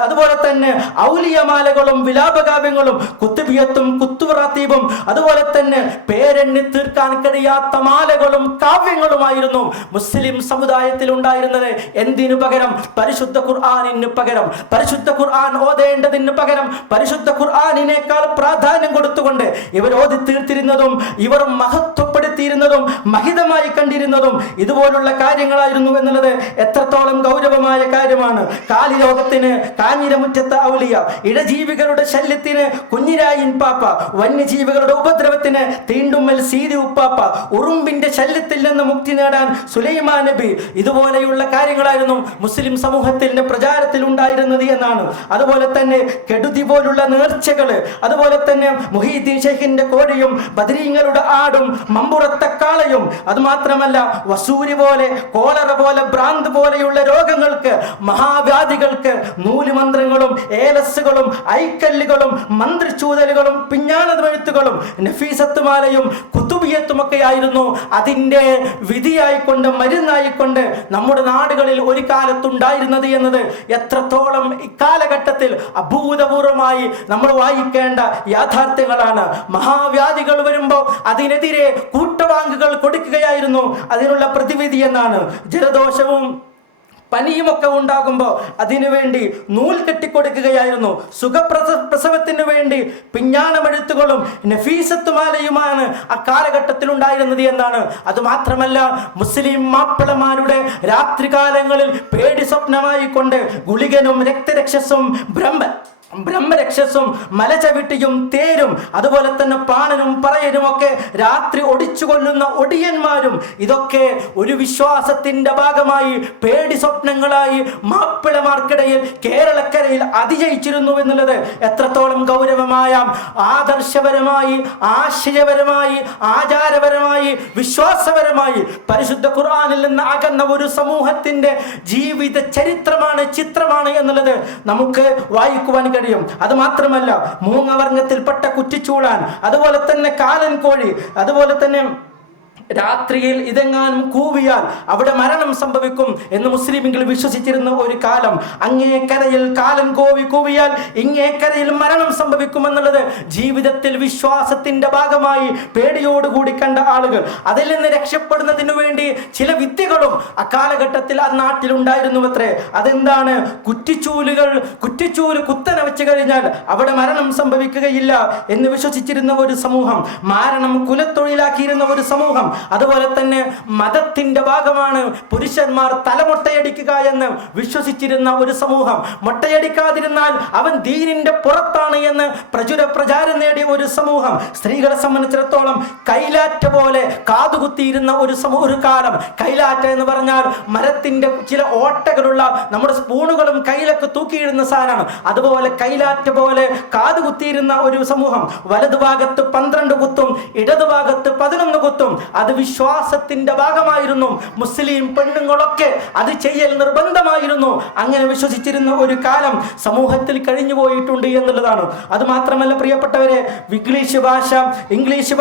അതുപോലെ തന്നെ ഔലിയമാലകളും വിലാപകാവ്യങ്ങളും കുത്തുബിയത്തും കുത്തുറാത്തീബും അതുപോലെ തന്നെ പേരെണ്ണി തീർക്കാൻ കഴിയാത്ത മാലകളും കാവ്യങ്ങളുമായിരുന്നു മുസ്ലിം സമുദായത്തിൽ ഉണ്ടായിരുന്നത്. എന്തിനു പകരം? പരിശുദ്ധ ഖുർആനിന് പകരം, പരിശുദ്ധ ഖുർആൻ ഓതേണ്ടതിന് പകരം പരിശുദ്ധ ഖുർആനിനേക്കാൾ പ്രാധാന്യം കൊടുത്തുകൊണ്ട് ഇവർ ഓതി തീർത്തിരുന്നതും ഇവർ മഹത്വപ്പെടുത്തിയിരുന്നതും മഹിതമായി കണ്ടിരുന്നതും ഇതുപോലുള്ള കാര്യങ്ങളായിരുന്നു എന്നുള്ളത് എത്രത്തോളം ഗൗരവമായ കാര്യമാണ്. കാലിലോകത്തിന് കാഞ്ഞിരമുറ്റത്തെ ഔലിയ, ഇഴജീവികളുടെ ശല്യത്തിന് കുഞ്ഞിരായിൻ പാപ്പ, വന്യജീവികളുടെ ഉപദ്രവത്തിന് തീണ്ടുമ്മൽ സീതി ഉപ്പാപ്പ, ഉറുമ്പിന്റെ ശല്യത്തിൽ നിന്ന് മുക്തി നേടാൻ സുലൈമാൻ നബി, ഇതുപോലെയുള്ള കാര്യങ്ങളായിരുന്നു മുസ്ലിം സമൂഹത്തിന്റെ പ്രചാരത്തിൽ ഉണ്ടായിരുന്നത് എന്നാണ്. അതുപോലെ തന്നെ കെടുതി പോലുള്ള നേർച്ചകള്, അതുപോലെ തന്നെ മുഹീദ്ദീൻ ഷെയ്ഖിന്റെ കോഴിയും ബദരീങ്ങളുടെ ആടും മമ്പുറത്തെ കാളയും, അതുമാത്രമല്ല വസൂരി പോലെ, കോളറ പോലെ, ഭ്രാന്ത് പോലെയുള്ള രോഗങ്ങൾക്ക്, മഹാവ്യാധികൾക്ക് നൂലുമന്ത്രങ്ങളും ഏലസുകളും ഐക്കല്ലുകളും മന്ത്രിച്ചൂതലുകളും പിഞ്ഞാണമെഴുത്തുകളും നഫീസത്തുമാലയും കുത്തുബിയത്തുമൊക്കെ ആയിരുന്നു അതിൻ്റെ വിധിയായിക്കൊണ്ട്, മരുന്നായിക്കൊണ്ട് നമ്മുടെ നാടുകളിൽ ഒരു കാലത്തുണ്ടായിരുന്നത് എന്നത് എത്രത്തോളം ഇക്കാലഘട്ടത്തിൽ അഭൂതപൂർവമായി നമ്മൾ വായിക്കേണ്ട യാഥാർത്ഥ്യങ്ങളാണ്. മഹാവ്യാധികൾ വരുമ്പോൾ അതിനെതിരെ കൂട്ടവാങ്ങുകൾ കൊടുക്കുകയായിരുന്നു അതിനുള്ള പ്രതിവിധി എന്നാണ്. ജലദോഷവും പനിയുമൊക്കെ ഉണ്ടാകുമ്പോൾ അതിനുവേണ്ടി നൂൽ കെട്ടിക്കൊടുക്കുകയായിരുന്നു. സുഖപ്രസവത്തിന് വേണ്ടി പിഞ്ഞാണമെഴുത്തുകളും നഫീസത്തുമാലയുമാണ് അക്കാലഘട്ടത്തിൽ ഉണ്ടായിരുന്നത് എന്നാണ്. അതുമാത്രമല്ല, മുസ്ലിം മാപ്പിളമാരുടെ രാത്രികാലങ്ങളിൽ പേടി സ്വപ്നമായി കൊണ്ട് ഗുളികനും രക്തരക്ഷസും ബ്രഹ്മരക്ഷസും മലചവിട്ടിയും തേരും അതുപോലെ തന്നെ പാണനും പറയനും ഒക്കെ രാത്രി ഒടിച്ചു കൊല്ലുന്ന ഒടിയന്മാരും ഇതൊക്കെ ഒരു വിശ്വാസത്തിന്റെ ഭാഗമായി പേടി സ്വപ്നങ്ങളായി മാപ്പിളമാർക്കിടയിൽ കേരളക്കരയിൽ അതിജയിച്ചിരുന്നു എന്നുള്ളത് എത്രത്തോളം ഗൗരവമായ ആദർശപരമായി ആശയപരമായി ആചാരപരമായി വിശ്വാസപരമായി പരിശുദ്ധ ഖുർആനിൽ നിന്ന് അകന്ന ഒരു സമൂഹത്തിന്റെ ജീവിത ചരിത്രമാണ്, ചിത്രമാണ് എന്നുള്ളത് നമുക്ക് വായിക്കുവാൻ കഴിയും. അത് മാത്രമല്ല, മൂങ്ങവർഗത്തിൽപ്പെട്ട കുറ്റിച്ചൂളാൻ, അതുപോലെ തന്നെ കാലൻ കോഴി, അതുപോലെ തന്നെ രാത്രിയിൽ ഇതെങ്ങാനും കൂവിയാൽ അവിടെ മരണം സംഭവിക്കും എന്ന് മുസ്ലിമുകൾ വിശ്വസിച്ചിരുന്ന ഒരു കാലം. അങ്ങേക്കരയിൽ കാലൻ കോവി കൂവിയാൽ ഇങ്ങേക്കരയിൽ മരണം സംഭവിക്കുമെന്നുള്ളത് ജീവിതത്തിൽ വിശ്വാസത്തിന്റെ ഭാഗമായി പേടിയോടുകൂടി കണ്ട ആളുകൾ. അതിൽ നിന്ന് രക്ഷപ്പെടുന്നതിനു വേണ്ടി ചില വിദ്യകളും അക്കാലഘട്ടത്തിൽ ആ നാട്ടിലുണ്ടായിരുന്നുവത്രേ. അതെന്താണ്? കുറ്റിച്ചൂല് കുത്തനെ വെച്ച് കഴിഞ്ഞാൽ അവിടെ മരണം സംഭവിക്കുകയില്ല എന്ന് വിശ്വസിച്ചിരുന്ന ഒരു സമൂഹം, മാരണം കുലത്തൊഴിലാക്കിയിരുന്ന ഒരു സമൂഹം. അതുപോലെ തന്നെ മതത്തിന്റെ ഭാഗമാണ് പുരുഷന്മാർ തലമൊട്ടയടിക്കുക എന്ന് വിശ്വസിച്ചിരുന്ന ഒരു സമൂഹം. മൊട്ടയടിക്കാതിരുന്നാൽ അവൻ ദീനിന്റെ പുറത്താണ് എന്ന് പ്രചാരം നേടിയ ഒരു സമൂഹം. സ്ത്രീകളെ സംബന്ധിച്ചിടത്തോളം കൈലാറ്റ പോലെ കാതുകുത്തിയിരുന്ന ഒരു കാലം. കൈലാറ്റ എന്ന് പറഞ്ഞാൽ മരത്തിന്റെ ചില ഓട്ടകളുള്ള നമ്മുടെ സ്പൂണുകളും കയ്യിലൊക്കെ തൂക്കിയിടുന്ന സാധനമാണ്. അതുപോലെ കൈലാറ്റ പോലെ കാതുകുത്തിയിരുന്ന ഒരു സമൂഹം. വലതുഭാഗത്ത് 12 കുത്തും ഇടതുഭാഗത്ത് 11 കുത്തും. അത് വിശ്വാസത്തിന്റെ ഭാഗമായിരുന്നു. മുസ്ലിം പെണ്ണുങ്ങളൊക്കെ അത് ചെയ്യൽ നിർബന്ധമായിരുന്നു. അങ്ങനെ വിശ്വസിച്ചിരുന്ന ഒരു കാലം സമൂഹത്തിൽ കഴിഞ്ഞു പോയിട്ടുണ്ട് എന്നുള്ളതാണ്. അത് മാത്രമല്ല പ്രിയപ്പെട്ടവരെ, ഇംഗ്ലീഷ്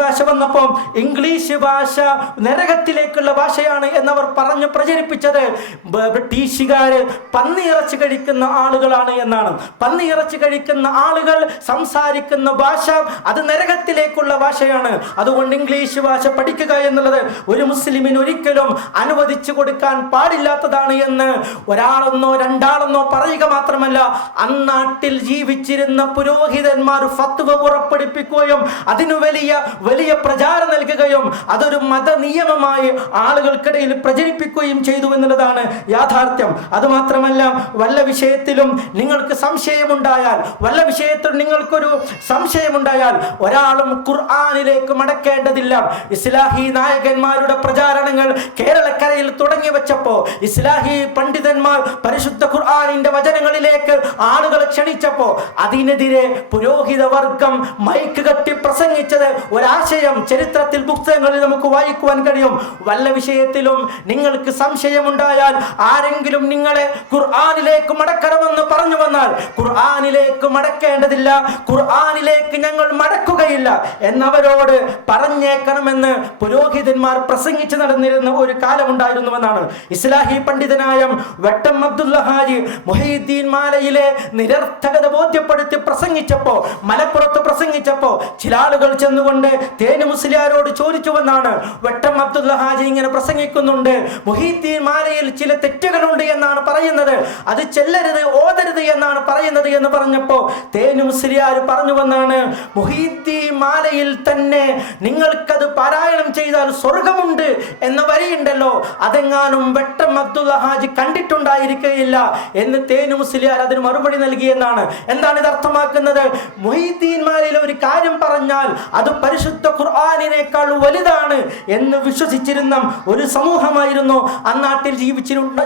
ഭാഷ വന്നപ്പോൾ ഇംഗ്ലീഷ് ഭാഷ നരകത്തിലേക്കുള്ള ഭാഷയാണ് എന്നവർ പറഞ്ഞു പ്രചരിപ്പിച്ചത് ബ്രിട്ടീഷുകാര് പന്നിയിറച്ചി കഴിക്കുന്ന ആളുകളാണ് എന്നാണ്. പന്നിയിറച്ചി കഴിക്കുന്ന ആളുകൾ സംസാരിക്കുന്ന ഭാഷ അത് നരകത്തിലേക്കുള്ള ഭാഷയാണ്. അതുകൊണ്ട് ഇംഗ്ലീഷ് ഭാഷ പഠിക്കുക എന്നുള്ളത് ഒരു മുസ്ലിമിന് ഒരിക്കലും അനുവദിച്ചു കൊടുക്കാൻ പാടില്ലാത്തതാണ് എന്ന് ഒരാളെന്നോ രണ്ടാളെന്നോ പറയുക മാത്രമല്ല, അന്നാട്ടിൽ ജീവിച്ചിരുന്ന പുരോഹിതന്മാർ ഫത്വ പുറപ്പെടുപ്പിക്കുകയും അതിനു വലിയ പ്രചാരം നൽകുകയും അതൊരു മത നിയമമായി ആളുകൾക്കിടയിൽ പ്രചരിപ്പിക്കുകയും ചെയ്തു എന്നുള്ളതാണ് യാഥാർത്ഥ്യം. അതുമാത്രമല്ല, വല്ല വിഷയത്തിലും നിങ്ങൾക്ക് സംശയമുണ്ടായാൽ ഒരാളും ഖുർആനിലേക്ക് മടക്കേണ്ടതില്ല. ഇസ്ലാഹി നായകന്മാരുടെ പ്രചാരണങ്ങൾ കേരളക്കരയിൽ തുടങ്ങി വെച്ചപ്പോ, ഇസ്ലാഹി പണ്ഡിതന്മാർ പരിശുദ്ധ ഖുർആനിന്റെ വചനങ്ങളിലേക്ക് ആളുകളെ ക്ഷണിച്ചപ്പോ അതിനെതിരെ പുരോഹിത വർഗം മൈക്ക് കെട്ടി പ്രസംഗിച്ചത് ഒരാശയം ചരിത്രത്തിൽ പുസ്തകങ്ങളിൽ നമുക്ക് വായിക്കുവാൻ കഴിയും. വല്ല വിഷയത്തിലും നിങ്ങൾക്ക് സംശയമുണ്ടായാൽ, ആരെങ്കിലും നിങ്ങളെ ഖുർആനിലേക്ക് മടക്കണമെന്ന് പറഞ്ഞു വന്നാൽ ഖുർആനിലേക്ക് മടക്കേണ്ടതില്ല, ഖുർആനിലേക്ക് ഞങ്ങൾ മടക്കുകയില്ല എന്നവരോട് പറഞ്ഞേക്കണമെന്ന് പുരോഹിതന്മാർ പ്രസംഗിച്ച് നടന്നിരുന്ന ഒരു കാലമുണ്ടായിരുന്നുവെന്നാണ്. ഇസ്ലാഹി പണ്ഡിതനായ വെട്ടം അബ്ദുള്ള ഹാജി മുഹീദ്ദീൻ മാലയിലെ നിരർത്ഥകത ബോധ്യപ്പെടുത്തി മലപ്പുറത്ത് പ്രസംഗിച്ചപ്പോ ചില ആളുകൾ ചെന്നുകൊണ്ട് തേനു മുസ്ലിയാരോട് ചോദിച്ചുവെന്നാണ്. വെട്ടം അബ്ദുള്ള ഹാജി ഇങ്ങനെ പ്രസംഗിക്കുന്നുണ്ട്, മുഹീദ്ദീൻ മാലയിൽ ചില തെറ്റുകളുണ്ട് എന്നാണ് പറയുന്നത്, അത് ചെല്ലരുത് ഓതരുത് എന്നാണ് പറയുന്നത് എന്ന് പറഞ്ഞപ്പോ തേനു മുസ്ലിയാർ പറഞ്ഞുവെന്നാണ്, മുഹീദ്ദീൻ മാലയിൽ തന്നെ നിങ്ങൾക്കത് പാരായണം ചെയ്താൽ സ്വർഗമുണ്ട് എന്ന വരിയുണ്ടല്ലോ, അതെങ്ങാനും വെട്ടം അബ്ദുള്ള ഹാജി കണ്ടിട്ടുണ്ടായിരിക്കുകയില്ല എന്ന് തേനു മുസ്ലിയാർ അതിന് മറുപടി നൽകിയെന്നാണ്. എന്താണ് ഇത് അർത്ഥമാക്കുന്നത്? മുഹീദ്ദീൻ മാലയിൽ ഒരു കാര്യം പറഞ്ഞാൽ അത് പരിശുദ്ധ ഖുർആനിനേക്കാൾ വലുതാണ് എന്ന് വിശ്വസിച്ചിരുന്ന ഒരു സമൂഹമായിരുന്നു അന്നാട്ടിൽ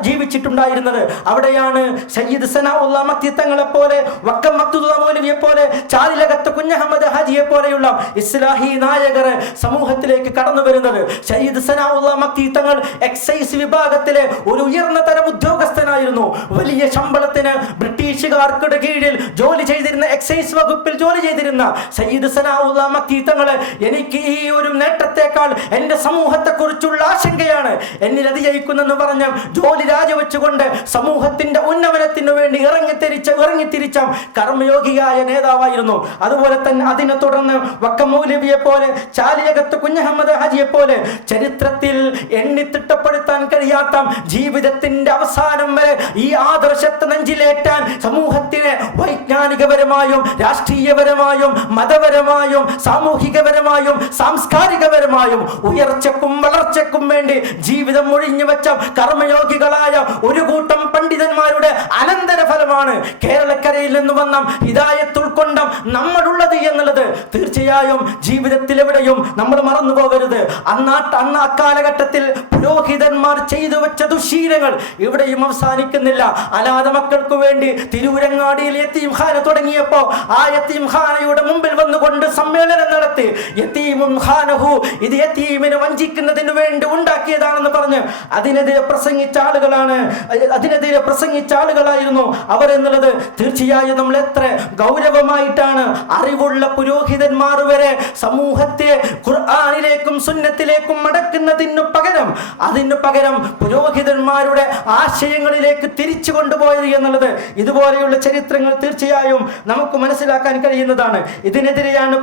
ജീവിച്ചിട്ടുണ്ടായിരുന്നത്. അവിടെയാണ് സയ്യിദ് സനാഉല്ലാ മക്തി തങ്ങളെ പോലെ, വക്കം അബ്ദുള്ള മൗലവിയെ പോലെ, ചാലിലകത്ത് കുഞ്ഞഹമ്മദ് ഹാജിയെ പോലെയുള്ള ഇസ്ലാഹി നായകർ സമൂഹത്തിലേക്ക് കടന്നു വരുന്നത്. സയ്യിദ് സനാഉല്ലാ മക്തി തങ്ങൾ എക്സൈസ് വിഭാഗത്തിലെ ഒരു ഉയർന്ന തരം ഉദ്യോഗസ്ഥനായിരുന്നു. വലിയ ശമ്പളത്തിന് ബ്രിട്ടീഷുകാർക്കുടെ കീഴിൽ ജോലി ചെയ്തിരുന്ന, എക്സൈസ് വകുപ്പിൽ ജോലി ചെയ്തിരുന്ന സയ്യിദ് സനാഉല്ലാ മക്തി തങ്ങളെ, എനിക്ക് ഈ ഒരു നേട്ടത്തെക്കാൾ എന്റെ സമൂഹത്തെ കുറിച്ചുള്ള ആശങ്കയാണ് എന്നിൽ അതിജയിക്കുന്നെന്ന് പറഞ്ഞ് ജോലി രാജിവെച്ചുകൊണ്ട് സമൂഹത്തിന്റെ ഉന്നമനത്തിനു വേണ്ടി ഇറങ്ങിത്തിരിച്ച കർമ്മയോഗിയായ നേതാവായിരുന്നു. അതുപോലെ തന്നെ അതിനെ തുടർന്ന് വക്കം മൗലവിയെ പോലെ, ചാലിയകത്ത് കുഞ്ഞഹമ്മദ് ഹാജിയെ പോലെ ചരിത്രത്തിൽ എണ്ണിത്തിട്ടപ്പെടുത്താൻ കഴിയാത്ത ജീവിതത്തിന്റെ അവസാനം വരെ ഈ ആദർശത്തെ നെഞ്ചിലേറ്റാൻ സമൂഹത്തിനെ വൈജ്ഞാനികപരമായും രാഷ്ട്രീയപരമായും മതപരമായും സാമൂഹികപരമായും സാംസ്കാരികപരമായും ഉയർച്ചക്കും വളർച്ചക്കും വേണ്ടി ജീവിതം ഒഴിഞ്ഞു വെച്ച കർമ്മയോഗികളായ ഒരു കൂട്ടം പണ്ഡിതന്മാരുടെ അനന്തര ഫലമാണ് കേരളക്കരയിൽ നിന്ന് വന്ന ഹിദായത്ത് ഉൾക്കൊണ്ട നമ്മളുള്ളത് എന്നുള്ളത് തീർച്ചയായും ജീവിതത്തിൽ എവിടെയും നമ്മൾ മറന്നു പോകരുത്. അന്ന് അക്കാലഘട്ടത്തിൽ പുരോഹിതന്മാർ ചെയ്തു വെച്ച ദുശീലങ്ങൾ ഇവിടെയും അവസാനിക്കുന്നില്ല. അനാഥ മക്കൾക്ക് വേണ്ടി തിരൂരങ്ങാടിയിൽ യതീംഖാന തുടങ്ങിയപ്പോ ആ യതീംഖാനയുടെ മുമ്പിൽ വന്നുകൊണ്ട് സമ്മേളനം നടത്തി. യതീമുൻ ഖാനഹു, ഇത് യതീമിനെ വഞ്ചിക്കുന്നതിന് വേണ്ടി ഉണ്ടാക്കിയതാണെന്ന് പറഞ്ഞ് അതിനെതിരെ പ്രസംഗിച്ച ആളുകളായിരുന്നു അവർ എന്നുള്ളത് തീർച്ചയായും നമ്മൾ എത്ര ഗൗരവമായിട്ടാണ് അറിവുള്ള പുരോഹിതന്മാർ വരെ സമൂഹത്തെ ഖുർആനിലേക്കും സുന്നത്തിലേക്കും മടക്കുന്നതിനു പകരം പുരോഹിതന്മാരുടെ ആശയങ്ങളിലേക്ക് തിരിച്ചു കൊണ്ടുപോയത് എന്നുള്ളത് ഇതുപോലെയുള്ള ചരിത്രങ്ങൾ തീർച്ചയായും നമുക്ക് മനസ്സിലാക്കാൻ കഴിയുന്നതാണ്. ഇതിനെതിരെയാണ്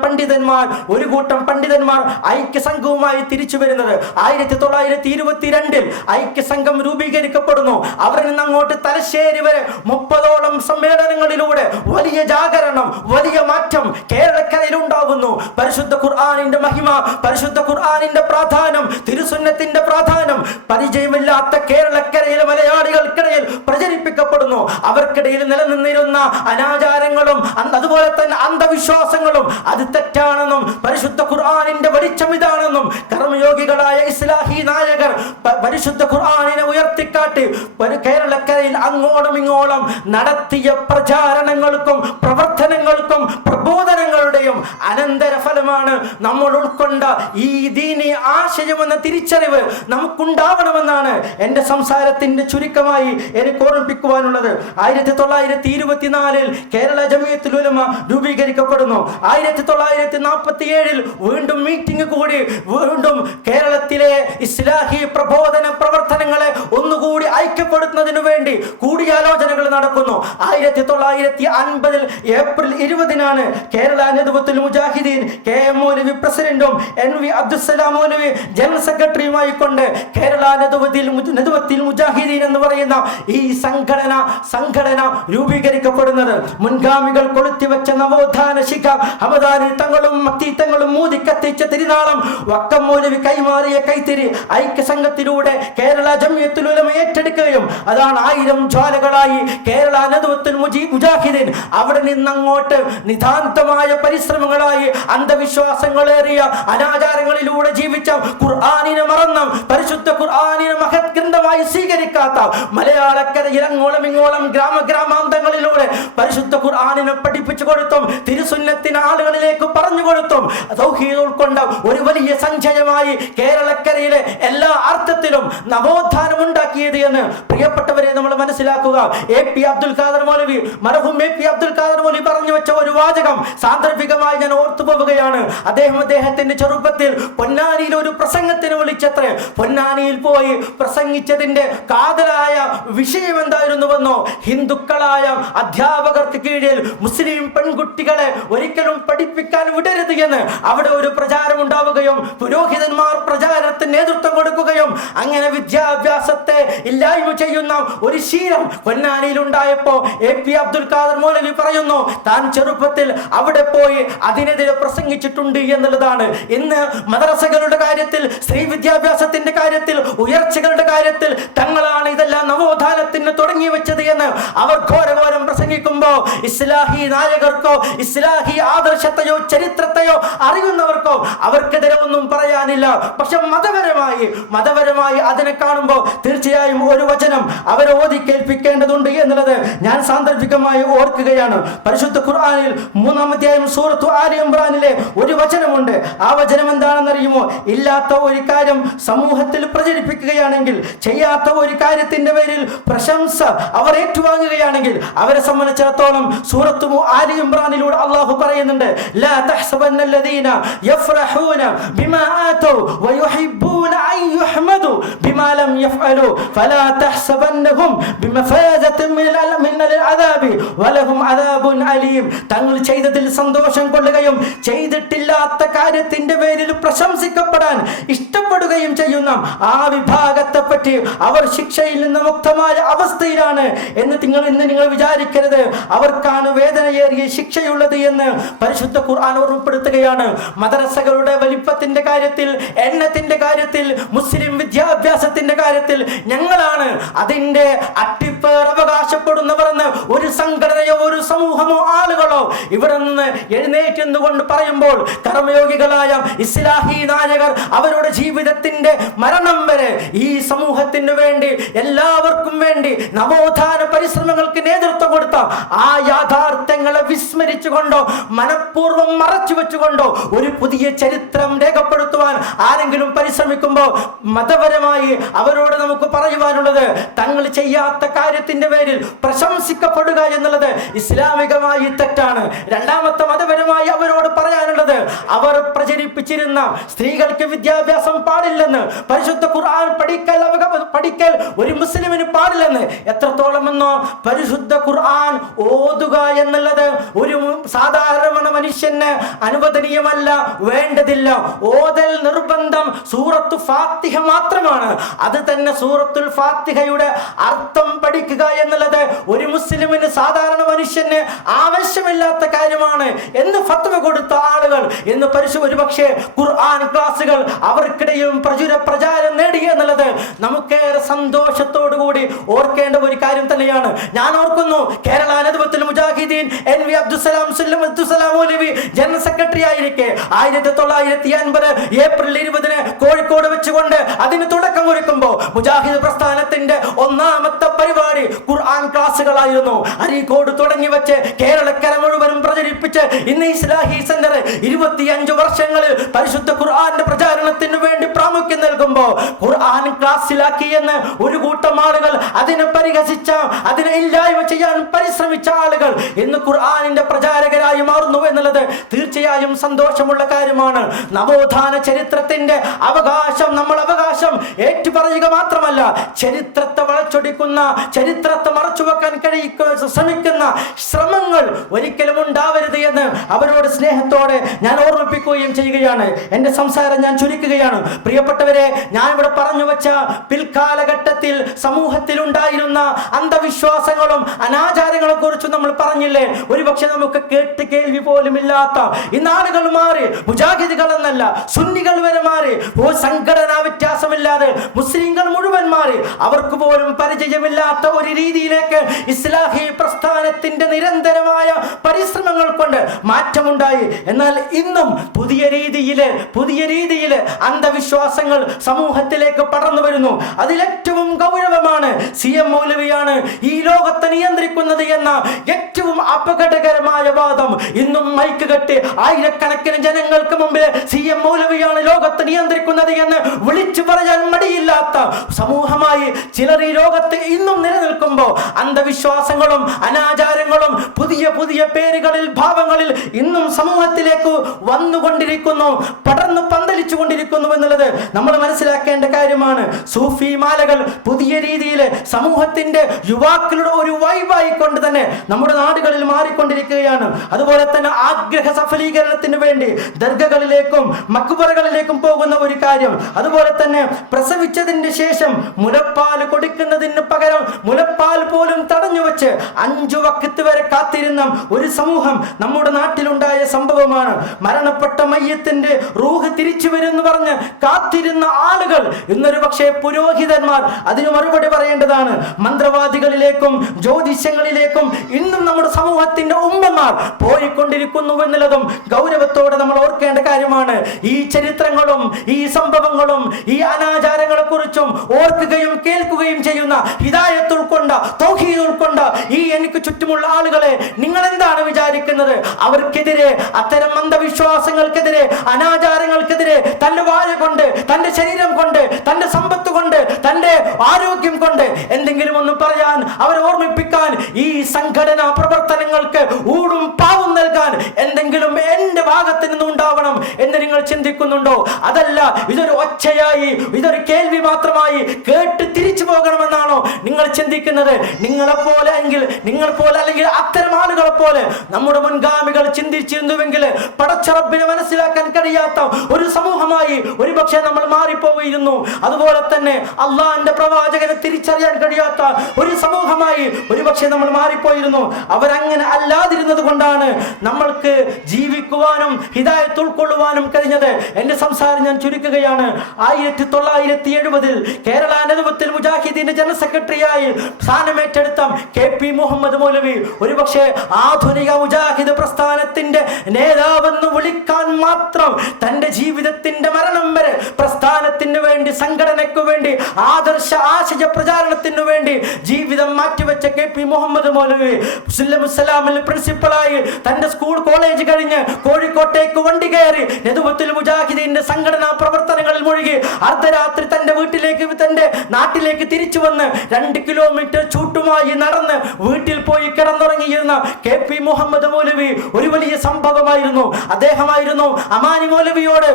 ഒരു കൂട്ടം പണ്ഡിതന്മാർ ഐക്യസംഘവുമായി തിരിച്ചു വരുന്നത്. 1922 ഐക്യസംഘം രൂപീകരിക്കപ്പെടുന്നു. അവരിൽ നിന്ന് അങ്ങോട്ട് തലശ്ശേരി വരെ 30ഓളം സമ്മേളനങ്ങളിലൂടെ വലിയ ജാഗരണം, വലിയ മാറ്റം കേരളക്കരയിൽ ഉണ്ടാകുന്നു. പരിശുദ്ധ ഖുർആനിന്റെ മഹിമ, പരിശുദ്ധ ഖുർആനിന്റെ പ്രാധാന്യം, തിരുസുന്നത്തിന്റെ പ്രാധാന്യം പരിചയമില്ലാത്ത കേരളക്കരയിലെ മലയാളികൾക്കിടയിൽ പ്രചരിപ്പിക്കപ്പെടുന്നു. അവർക്കിടയിൽ നിലനിന്നിരുന്ന അനാചാരങ്ങളും അതുപോലെ തന്നെ അന്ധവിശ്വാസങ്ങളും അത് തെറ്റാണെന്നും പരിശുദ്ധ ഖുർആനിന്റെ വെളിച്ചം ഇതാണെന്നും കർമ്മയോഗികളായ ഇസ്ലാഹി നായകർ പരിശുദ്ധ ഖുർആനിനെ ഉയർത്തിക്കാട്ടി കേരളക്കരയിൽ അങ്ങോളം ഇങ്ങോളം നടത്തിയ പ്രചാരണങ്ങൾക്കും പ്രവർത്തനങ്ങൾക്കും പ്രബോധനങ്ങളുടെയും അനന്തര ഫലമാണ് നമ്മൾ ഉൾക്കൊണ്ട ഈ ദീനി ആശയമെന്ന തിരിച്ചറിവ് നമുക്കുണ്ടാവണമെന്നാണ് എൻ്റെ സംസാരത്തിന്റെ ചുരുക്കമായി എനിക്ക് ഓർമ്മിപ്പിക്കുവാനുള്ളത്. 1924 കേരള ജമിയത്തുൽ ഉലമ രൂപീകരിക്കപ്പെടുന്നു. 1947 വീണ്ടും മീറ്റിംഗ് കൂടി വീണ്ടും കേരളത്തിലെ ഇസ്ലാഹി പ്രബോധന പ്രവർത്തനങ്ങളെ ഒന്നുകൂടി ഐക്യപ്പെടുത്തുന്നതിനു വേണ്ടി കൂടിയാലോചനകൾ നടക്കുന്നു. 1950 ഏപ്രിൽ 20 കേരള നദ്വത്തുൽ മുജാഹിദീൻ KM മൗലവി പ്രസിഡന്റും NV അബ്ദുസ്സലാം മൗലവി ജനറൽ സെക്രട്ടറിയുമായി കൊണ്ട് കേരള നദ്വത്തുൽ മുജാഹിദീൻ എന്ന് പറയുന്ന ഈ സംഘടന രൂപീകരിക്കപ്പെടുന്നത്. മുൻഗാമികൾ കൊളുത്തിവെച്ച നവോത്ഥാന ശിഖ ഹമദാനി തങ്ങളും മക്തീത്തങ്ങളും മൂതി കത്തിച്ച തിരുനാളം വക്കം മൗലവി കൈമാറിയ കൈത്തിരി ഐക്യസംഘത്തിലൂടെ കേരള ജമിയത്തുൽ ഉലമ ഏറ്റെടുക്കുകയും അതാണ് 1000 ജ്വാലകളായി കേരള നദ്വത്തുൽ മുജാഹിദീൻ. അവിടെ നിന്നങ്ങോട്ട് നിതാന്തമായ പരിശ്രമങ്ങളായി അന്ധവിശ്വാസങ്ങളേറിയ അനാചാരങ്ങളിലൂടെ ജീവിച്ച ഖുർആനിനെ മറന്ന പരിശുദ്ധ ഖുർആനിനെ മഹത് ഗ്രന്ഥമായി സ്വീകരിക്കാത്ത മലയാളക്കരയിൽ അങ്ങോളം ഇങ്ങോളം ഗ്രാമാന്തങ്ങളിലൂടെ പരിശുദ്ധ ഖുർആനിനെ പഠിപ്പിച്ചു കൊടുത്തും തിരുസുന്നത്തിന് ആളുകളിലേക്ക് പറഞ്ഞു കൊടുത്തും തൗഹീദ് ഉൾക്കൊണ്ട ഒരു വലിയ സഞ്ചയമായി കേരളക്കരയിലെ എല്ലാ അർത്ഥത്തിലും നവോത്ഥാനം ഉണ്ടാക്കിയത് എന്ന് പ്രിയപ്പെട്ടവരെ നമ്മൾ മനസ്സിലാക്കുക. AP അബ്ദുൽ ഖാദർ മൗലവി മർഹൂം AP അബ്ദുൽ ഖാദർ മൗലവി പറഞ്ഞു വെച്ച ഒരു വാചകം സാന്ദർഭികമായി ഞാൻ ഓർത്തു പോവുകയാണ്. അദ്ദേഹത്തിന്റെ ചെറുപ്പത്തിൽ പൊന്നാനിയിൽ ഒരു പ്രസംഗത്തിന് വിളിച്ചത്രേ. പൊന്നാനിയിൽ പോയി പ്രസംഗിച്ചതിന്റെ കാതലായ വിഷയം എന്തായിരുന്നുവെന്നോ, ഹിന്ദുക്കളായ അധ്യാപകർക്ക് കീഴിൽ മുസ്ലിം പെൺകുട്ടികളെ ഒരിക്കലും പഠിപ്പിക്കാൻ വിടരുത് എന്ന് അവിടെ ഒരു പ്രചാരം ഉണ്ടാവുകയും പുരോഹിതന്മാർ പ്രചാരത്തിന് നേതൃത്വം കൊടുക്കുകയും അങ്ങനെ വിദ്യാഭ്യാസത്തെ ഇല്ലായ്മ ചെയ്യുന്ന ഒരു ശീലം പൊന്നാനിയിൽ ഉണ്ടായപ്പോ AP അബ്ദുൽ ഖാദർ മൗലവി പറയുന്നു താൻ ചെറുപ്പത്തിൽ അവിടെ പോയി അതിനെതിരെ പ്രസംഗിച്ചിട്ടുണ്ട് എന്നുള്ളതാണ്. ഇന്ന് മദ്രസകളുടെ കാര്യത്തിൽ, സ്ത്രീ വിദ്യാഭ്യാസത്തിന്റെ കാര്യത്തിൽ, ഉയർച്ചകളുടെ കാര്യത്തിൽ തങ്ങളാണ് ഇതെല്ലാം നവോത്ഥാനത്തിന് തുടങ്ങി വെച്ചത് എന്ന് അവർ ഘോരഘോരം പ്രസംഗിക്കുമ്പോ ഇസ്ലാഹി നായകർക്കോ ഇസ്ലാഹി ആദർശത്തെയോ ചരിത്രത്തെയോ അറിയുന്നവർക്കോ അവർക്കെതിരെ ഒന്നും പറയാനില്ല. പക്ഷെ മതപരമായി അതിനെ കാണുമ്പോൾ തീർച്ചയായും ഒരു വചനം അവരെ ഓതി കേൾപ്പിക്കേണ്ടതുണ്ട് എന്നുള്ളത് ഞാൻ സാന്ദർഭികമായി ഓർക്കുകയാണ്. പരിശുദ്ധ ഖുർആനിൽ 3-ാം അധ്യായം സൂറത്തു ആലി ഇംറാനിലെ ഒരു വചനമുണ്ട്. ആ വചനം എന്താണെന്നറിയുമോ? ഇല്ലാത്ത ഒരു കാര്യം സമൂഹത്തിൽ പ്രചരിപ്പിക്കുകയാണെങ്കിൽ, ചെയ്യാത്ത ഒരു കാര്യത്തിന്റെ പേരിൽ പ്രശംസ അവർ ഏറ്റുവാങ്ങുകയാണെങ്കിൽ അവരെ സംബന്ധിച്ചിടത്തോളം സൂറത്തു ആലി ഇംറാനിലൂടെ അള്ളാഹു പറയുന്നുണ്ട്, ലാ തഹ്സബന്നല്ലദീന യഫ്റഹൂന ബിമാ ആതൂ വയുഹിബ്ബൂന അൻ യുഹ്മദു ബിമാ ലം യഫ്അലു ഫലാ തഹ്സബന്നഹും ബിമഫാദത്തിൻ മിനൽ അദാബി വലഹും അദാബുൻ അലീം. തങ്ങൾ ചെയ്തതിൽ സന്തോഷം കൊള്ളുകയും ചെയ്തിട്ടില്ലാത്ത കാര്യത്തിന്റെ പേരിൽ പ്രശംസിക്കപ്പെടാൻ ഇഷ്ടപ്പെടുകയും ചെയ്യുന്ന ആ വിഭാഗത്തെ പറ്റി അവർ ശിക്ഷയിൽ നിന്ന് മുക്തമായ അവസ്ഥയിലാണ് എന്ന് നിങ്ങൾ വിചാരിക്കരുത്. അവർക്കാണ് വേദനയേറിയ ശിക്ഷയുള്ളത് എന്ന് പരിശുദ്ധ ഖുർആൻ ഓർമ്മപ്പെടുത്തുകയാണ്. മദ്രസകളുടെ വലിപ്പത്തിന്റെ കാര്യത്തിൽ, എണ്ണത്തിന്റെ കാര്യത്തിൽ, മുസ്ലിം വിദ്യാഭ്യാസത്തിന്റെ കാര്യത്തിൽ ഞങ്ങളാണ് അതിന്റെ അട്ടിപ്പേർ അവകാശപ്പെടുന്നവർ എന്ന് ഒരു സംഘടനയോ ഒരു സമൂഹമോ ആളുകളോ ഇവിടെ നിന്ന് എഴുന്നേറ്റ് നിന്നുകൊണ്ട് പറയുമ്പോൾ കർമ്മയോഗികളായ ഇസ്ലാഹി നായകർ അവരുടെ ജീവിതത്തിന്റെ മരണം വരെ ഈ സമൂഹത്തിന് വേണ്ടി, എല്ലാവർക്കും വേണ്ടി നവോത്ഥാന പരിശ്രമങ്ങൾക്ക് നേതൃത്വം കൊടുത്ത ആ യാഥാർത്ഥ്യങ്ങളെ വിസ്മരിച്ചുകൊണ്ടോ മനഃപൂർവ്വം മറച്ചു വെച്ചുകൊണ്ടോ ഒരു പുതിയ ചരിത്രം രേഖപ്പെടുത്തുവാൻ ആരെങ്കിലും പരിശ്രമിക്കുമ്പോൾ മതപരമായി അവരോട് നമുക്ക് പറയുവാനുള്ളത്, തങ്ങൾ ചെയ്യാത്ത കാര്യത്തിന്റെ പേരിൽ പ്രശംസിക്കപ്പെടുക എന്നുള്ളത് ഇസ്ലാമികമായി തെറ്റാണ്. രണ്ടാമത്തെ മതപരമായി അവരോട് പറയാനുള്ളത്, അവർ പ്രചരിപ്പിച്ചിരുന്ന സ്ത്രീകൾക്ക് വിദ്യാഭ്യാസം പാടില്ലെന്ന്, പരിശുദ്ധ ഖുർആൻ പഠിക്കൽ ഒരു മുസ്ലിമിന് പാടില്ലെന്ന് എത്രത്തോളം എന്നോ പരിശുദ്ധ ഖുർആൻ ഓതുക എന്നുള്ളത് ഒരു സാധാരണ മനുഷ്യന് അനുവദനീയമല്ല, വേണ്ടതില്ല. ഓതൽ നിർബന്ധം സൂറത്തു ഫാത്തിഹ മാത്രമാണ്. അത് തന്നെ സൂറത്തുൽ ഫാത്തിഹയുടെ അർത്ഥം പഠിക്കുക എന്നുള്ളത് ഒരു മുസ്ലിമിന്, സാധാരണ മനുഷ്യന് ആവശ്യമില്ലാത്ത കാര്യമാണ് എന്ന് ഫത്വ കൊടുത്ത ആളുകൾ എന്ന് ഒരുപക്ഷെ ഖുർആൻ ക്ലാസുകൾ അവർക്കിടയും പ്രചാരം നേടി എന്നുള്ളത് നമുക്കേറെ സന്തോഷത്തോടു കൂടി ഓർക്കേണ്ട ഒരു കാര്യം തന്നെയാണ്. ഞാൻ ഓർക്കുന്നു, കേരള നദ്വത്തുൽ മുജാഹിദീൻ NV അബ്ദുസ്സലാം മൗലവി ജനറൽ സെക്രട്ടറി ആയിരിക്കെ 1980 ഏപ്രിൽ 20 കോഴിക്കോട് വെച്ചുകൊണ്ട് അതിന് തുടക്കം കുറിക്കുമ്പോൾ മുജാഹിദ് പ്രസ്ഥാനത്തിന്റെ ഒന്നാമത്തെ പരിപാടി ഖുർആൻ ക്ലാസുകളായിരുന്നു. അരീക്കോട് തുടങ്ങി വെച്ച് കേരളക്കര മുഴുവനും പ്രചരിപ്പിച്ച് ഇന്ന് ഇസ്ലാഹി സെന്റർ 25 വർഷങ്ങളിൽ പരിശുദ്ധ ഖുർആന്റെ പ്രചാരണത്തിന് വേണ്ടി പ്രാമുഖ്യം നൽകുമ്പോൾ ഖുർആൻ ക്ലാസ്സിലാക്കി എന്ന് ഒരു കൂട്ടം ആളുകൾ അതിനെ പരിഹസിച്ച, അതിനെ ഇല്ലായ്മ ചെയ്യാൻ പരിശ്രമിച്ച ആളുകൾ ഇന്ന് ഖുർആനിന്റെ പ്രചാരകരായി മാറുന്നു എന്നുള്ളത് തീർച്ചയായും സന്തോഷമുള്ള കാര്യമാണ്. നവോത്ഥാന ചരിത്രത്തിന്റെ നമ്മൾ അവകാശം ഏറ്റുപറയുക മാത്രമല്ല, ചരിത്രത്തെ വളച്ചൊടിക്കുന്ന, ചരിത്രത്തെ മറച്ചുവെക്കാൻ ശ്രമിക്കുന്ന ശ്രമങ്ങൾ ഒരിക്കലും ഉണ്ടാവരുത് എന്ന് അവരോട് സ്നേഹത്തോടെ ഞാൻ ഓർമ്മിപ്പിക്കുകയും ചെയ്യുകയാണ്. എന്റെ സംസാരം ഞാൻ ചുരുക്കുകയാണ്. പ്രിയപ്പെട്ടവരെ, ഞാൻ ഇവിടെ പറഞ്ഞു വെച്ച പിൽക്കാലഘട്ടത്തിൽ സമൂഹത്തിൽ ഉണ്ടായിരുന്ന അന്ധവിശ്വാസങ്ങളും അനാചാരങ്ങളെ കുറിച്ചും നമ്മൾ പറഞ്ഞില്ലേ. ഒരുപക്ഷെ നമുക്ക് കേൾവി പോലും ഇല്ലാത്ത ഇന്നാളുകൾ മാറി, മുജാഹിദുകൾ എന്നല്ല സുന്നികൾ വരെ മാറി, സംഘടനാ വ്യത്യാസമില്ലാതെ മുസ്ലിങ്ങൾ മുഴുവൻ മാറി, അവർക്ക് പോലും പരിചയമില്ലാത്ത ഒരു രീതിയിലേക്ക് ഇസ്ലാഹി പ്രസ്ഥാനത്തിന്റെ നിരന്തരമായ പരിശ്രമങ്ങൾ കൊണ്ട് മാറ്റമുണ്ടായി. എന്നാൽ ഇന്നും പുതിയ രീതിയിൽ അന്ധവിശ്വാസങ്ങൾ സമൂഹത്തിലേക്ക് പടർന്നു വരുന്നു. അതിലേറ്റവും ഗൗരവമാണ് CM മൗലവിയാണ് ഈ ലോകത്തെ നിയന്ത്രിക്കുന്നത് എന്ന ഏറ്റവും അപകടകരമായ വാദം ഇന്നും മൈക്ക് കെട്ടി ആയിരക്കണക്കിന് ജനങ്ങൾക്ക് മുമ്പിൽ CM മൗലവിയാണ് ലോകത്തെ നിയന്ത്രിക്കുന്നത് എന്ന് വിളിച്ചു പറയാൻ മടിയില്ലാത്ത സമൂഹമായി ചിലർ ഈ ലോകത്ത് ഇന്നും നിലനിൽക്കുമ്പോൾ അന്ധവിശ്വാസങ്ങളും അനാചാരങ്ങളും പുതിയ പേരുകളിൽ, ഭാവങ്ങളിൽ ഇന്നും സമൂഹത്തിലേക്ക് വന്നുകൊണ്ടിരിക്കുന്നു, പടർന്നു പന്തലിച്ചു കൊണ്ടിരിക്കുന്നു എന്നുള്ളത് നമ്മൾ മനസ്സിലാക്കേണ്ട കാര്യമാണ്. സൂഫി മാലകൾ പുതിയ രീതിയിൽ സമൂഹത്തിന്റെ യുവാക്കളുടെ ഒരു വൈബായി കൊണ്ട് തന്നെ നമ്മുടെ നാടുകളിൽ മാറിക്കൊണ്ടിരിക്കുകയാണ്. അതുപോലെ തന്നെ ആഗ്രഹ സഫലീകരണത്തിന് വേണ്ടി ദർഗകളിലേക്കും മക്ബറകളിലേക്കും പോകുന്ന ഒരു കാര്യം. അതുപോലെ തന്നെ പ്രസവിച്ചതിന് ശേഷം മുലപ്പാൽ കൊടുക്കുന്നതിന് പകരം മുലപ്പാൽ പോലും തടഞ്ഞു വെച്ച് 5 വഖ്ത് വരെ കാത്തിരുന്ന ഒരു സമൂഹം നമ്മുടെ നാട്ടിലുണ്ടായ സംഭവമാണ്. മരണപ്പെട്ട മയ്യത്തിന്റെ റൂഹ് തിരിച്ചു വരുമെന്ന് പറഞ്ഞ് കാത്തിരുന്ന ആളുകൾ ഇന്നൊരു പക്ഷേ പുരോഹിതന്മാർ അതിന് മറുപടി പറയേണ്ടതാണ്. മന്ത്രവാദികളിലേക്കും ജ്യോതിഷങ്ങളിലേക്കും ഇന്നും നമ്മുടെ സമൂഹത്തിന്റെ ഉമ്മമാർ പോയിക്കൊണ്ടിരിക്കുന്നു എന്നുള്ളതും ഗൗരവത്തോടെ നമ്മൾ ഓർക്കേണ്ട കാര്യമാണ്. ഈ ചരിത്രങ്ങളും ഈ സംഭവങ്ങളും ഈ അനാചാരങ്ങളെ കുറിച്ചും ഓർക്കുകയും കേൾക്കുകയും ചെയ്യുന്ന ഹിദായത്ത് ഉൾക്കൊണ്ട, തൗഹീദ് ഉൾക്കൊണ്ട ഈ എനിക്ക് ചുറ്റുമുള്ള ആളുകളെ നിങ്ങൾ എന്താണ് വിചാരിക്കുന്നത്? അവർക്കെതിരെ, അത്തരം അന്ധവിശ്വാസങ്ങൾക്കെതിരെ, അനാചാരങ്ങൾക്കെതിരെ തന്റെ വായ കൊണ്ട്, തന്റെ ശരീരം കൊണ്ട്, തന്റെ സമ്പത്ത് കൊണ്ട്, തന്റെ ആരോഗ്യം കൊണ്ട് എന്തെങ്കിലും ഒന്ന് പറയാൻ, അവരെ ഓർമ്മിപ്പിക്കാൻ, ഈ സംഘടനാ പ്രവർത്തനങ്ങൾക്ക് ഊടും പാവും നൽകാൻ എന്തെങ്കിലും എന്റെ ഭാഗത്ത് നിന്ന് ഉണ്ടാവണം എന്ന് നിങ്ങൾ ചിന്തിക്കുന്നുണ്ടോ? അതല്ല, ഇതൊരു ഒച്ചയായി, ഇതൊരു കേൾവി മാത്രമായി കേട്ട് തിരിച്ചു പോകണമെന്നാണോ നിങ്ങൾ ചിന്തിക്കുന്നത്? നിങ്ങൾ പോലെ അല്ലെങ്കിൽ അത്തരം ആളുകളെ പോലെ നമ്മുടെ മുൻഗാമികൾ ചിന്തിച്ചിരുന്നുവെങ്കിൽ പടച്ച റബ്ബിനെ മനസ്സിലാക്കാൻ കഴിയാത്ത ഒരു സമൂഹമായി ഒരുപക്ഷെ നമ്മൾ മാറിപ്പോയിരുന്നു. അതുപോലെ തന്നെ അള്ളാഹിന്റെ പ്രവാചകനെ തിരിച്ചറിയാൻ കഴിയാത്ത ഒരു സമൂഹമായി ഒരുപക്ഷെ നമ്മൾ മാറിപ്പോയിരുന്നു. അവരങ്ങനെ അല്ലാതിരുന്നത് കൊണ്ടാണ് നമ്മൾക്ക് ജീവിക്കുവാനും ഹിദായത്ത് ഉൾക്കൊള്ളുവാനും കഴിഞ്ഞത്. എന്റെ സംസാരം ഞാൻ ചുരുക്കുകയാണ്. 1970 കേരള നേതൃത്വത്തിൽ മുജാഹിദീന്റെ ജനറൽ സെക്രട്ടറിയായി സ്ഥാനമേറ്റെടുത്ത KP മുഹമ്മദ് മൗലവി ഒരുപക്ഷെ ആധുനിക മുജാഹിദ് പ്രസ്ഥാനത്തിന്റെ നേതാവെന്ന് വിളിക്കാൻ മാത്രം തന്റെ ജീവിതത്തിന്റെ മരണം വരെ പ്രസ്ഥാനത്തിന് വേണ്ടി, സംഘടനയ്ക്ക് വേണ്ടി, ആദർശ ആശയ പ്രചാരണത്തിനു വേണ്ടി ജീവിതം മാറ്റിവെച്ച KP മുഹമ്മദ് മൗലവി സുല്ലമുസ്സലാമിൽ പ്രിൻസിപ്പലായി തന്റെ സ്കൂൾ കോളേജ് കഴിഞ്ഞ് കോഴിക്കോട്ടേക്ക് വണ്ടി കയറി നേതൃത്വത്തിൽ മുജാഹിദീന്റെ സംഘടനാ പ്രവർത്തനങ്ങളിൽ മുഴുകി അർദ്ധരാത്രി തന്റെ വീട്ടിലേക്ക്, തന്റെ നാട്ടിലേക്ക് തിരിച്ചു വന്ന് 2 കിലോമീറ്റർ ചൂട്ടുമായി നടന്ന് വീട്ടിൽ പോയി കിടന്നുറങ്ങിയിരുന്ന KP മുഹമ്മദ് മൗലവി ഒരു വലിയ സംഭവമായിരുന്നു. അദ്ദേഹമായിരുന്നു അമാനി മൗലവിയോട്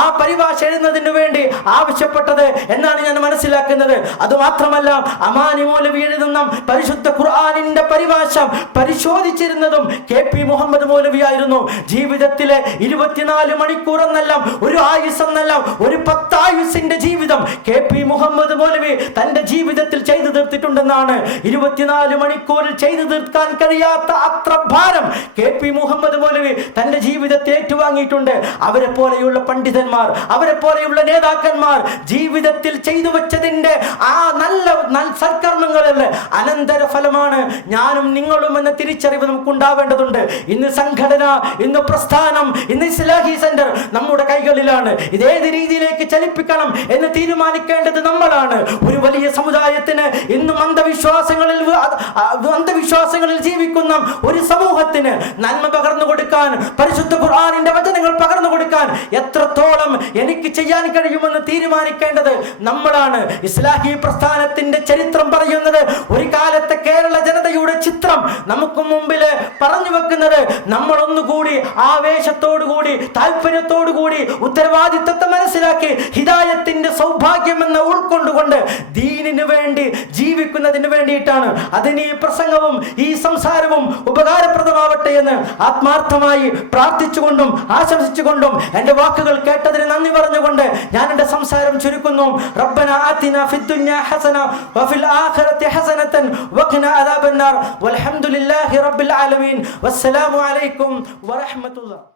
ആ പരിഭാഷ എഴുതുന്നതിന് വേണ്ടി ആവശ്യപ്പെട്ടത് എന്നാണ് ഞാൻ മനസ്സിലാക്കുന്നത്. അതുമാത്രമല്ല, അമാനി മൗലവി എഴുതുന്ന പരിശുദ്ധ ഖുർആനിന്റെ പരിഭാഷ പരിശോധിച്ചിരുന്നതും KP മുഹമ്മദ് മൗലവി ആയിരുന്നു. ജീവിതത്തിലെ 24 മണിക്കൂർ എന്നല്ല, ഒരു ആയുസ് എന്നല്ല, ഒരു 10 ആയുസിന്റെ ജീവിതം KP മുഹമ്മദ് മൗലവി തന്റെ ജീവിതത്തിൽ ചെയ്തു തീർത്തിട്ടുണ്ടെന്നാണ്. 24 മണിക്കൂറിൽ ചെയ്തു തീർക്കാൻ കഴിയാത്ത അത്ര ഭാരം KP മുഹമ്മദ് മൗലവി തന്റെ ജീവിതത്തെ ഏറ്റുവാങ്ങിയിട്ടുണ്ട്. അവരെ പോലെയുള്ള പണ്ഡിതന്മാർ, അവരെ പോലെയുള്ള നേതാക്കന്മാർ ജീവിതത്തിൽ ചെയ്തു വെച്ചതിന്റെ ആ നല്ല സൽക്കർമ്മങ്ങളല്ലേ അനന്തര ഫലമാണ് ഞാനും നിങ്ങളും എന്ന തിരിച്ചറിവ് നമുക്ക് ഉണ്ടാവേണ്ടതുണ്ട്. ഇന്ന് സംഘടന, ഇന്ന് പ്രസ്ഥാനം, ഇന്ന് ഇസ്ലാഹി സെന്റർ നമ്മുടെ കൈകളിലാണ്. ഇതേത് രീതിയിലേക്ക് ചലിപ്പിക്കണം എന്ന് തീരുമാനിക്കേണ്ടത് നമ്മളാണ്. ഒരു വലിയ സമുദായത്തിന് ഇന്നും അന്ധവിശ്വാസങ്ങളിൽ ജീവിക്കുന്ന ഒരു സമൂഹത്തിന് നന്മ പകർന്നു കൊടുക്കാൻ, പരിശുദ്ധ ഖുർആനിന്റെ വചനങ്ങൾ പകർന്നു കൊടുക്കാൻ എത്രത്തോളം എനിക്ക് ചെയ്യാൻ കഴിയുമെന്ന് തീരുമാനിക്കേണ്ടത് നമ്മളാണ്. ഇസ്ലാഹി പ്രസ്ഥാനത്തിന്റെ ചരിത്രം പറയുന്നത്, ഒരു കാലത്തെ കേരള ജനതയുടെ ചിത്രം നമുക്ക് മുമ്പിൽ പറഞ്ഞു വെക്കുന്നത്, നമ്മൾ ഒന്നുകൂടി ആവേശത്തോടുകൂടി, താല്പര്യത്തോടുകൂടി, ഉത്തരവാദിത്വത്തെ മനസ്സിലാക്കി ഹിദായത്തിന്റെ സൗഭാഗ്യമെന്ന് ഉൾക്കൊണ്ടുകൊണ്ട് ദീനിനു വേണ്ടി ജീവിക്കുന്നതിന് വേണ്ടിയിട്ടാണ്. അതിന് ഈ പ്രസംഗവും ഈ സംസാരവും ഉപകാരപ്രദമാവട്ടെ എന്ന് ആത്മാർത്ഥമായി പ്രാർത്ഥിച്ചുകൊണ്ടും ആശംസിച്ചുകൊണ്ടും എന്റെ വാക്കുകൾ കേട്ടതിന് നന്ദി പറഞ്ഞുകൊണ്ട് ഞാൻ എന്റെ സംസാരം ചുരുക്കുന്നു. റബ്ബന ആതിന ഫിദ്ദുനിയ ഹസന വഫിൽ ആഖിറതി ഹസനതൻ വഖിന അദാബന്നാർ വൽഹംദുലില്ലാഹി റബ്ബിൽ ആലമീൻ. വസ്സലാമു അലൈക്കും വറഹ്മത്തുള്ളാഹി.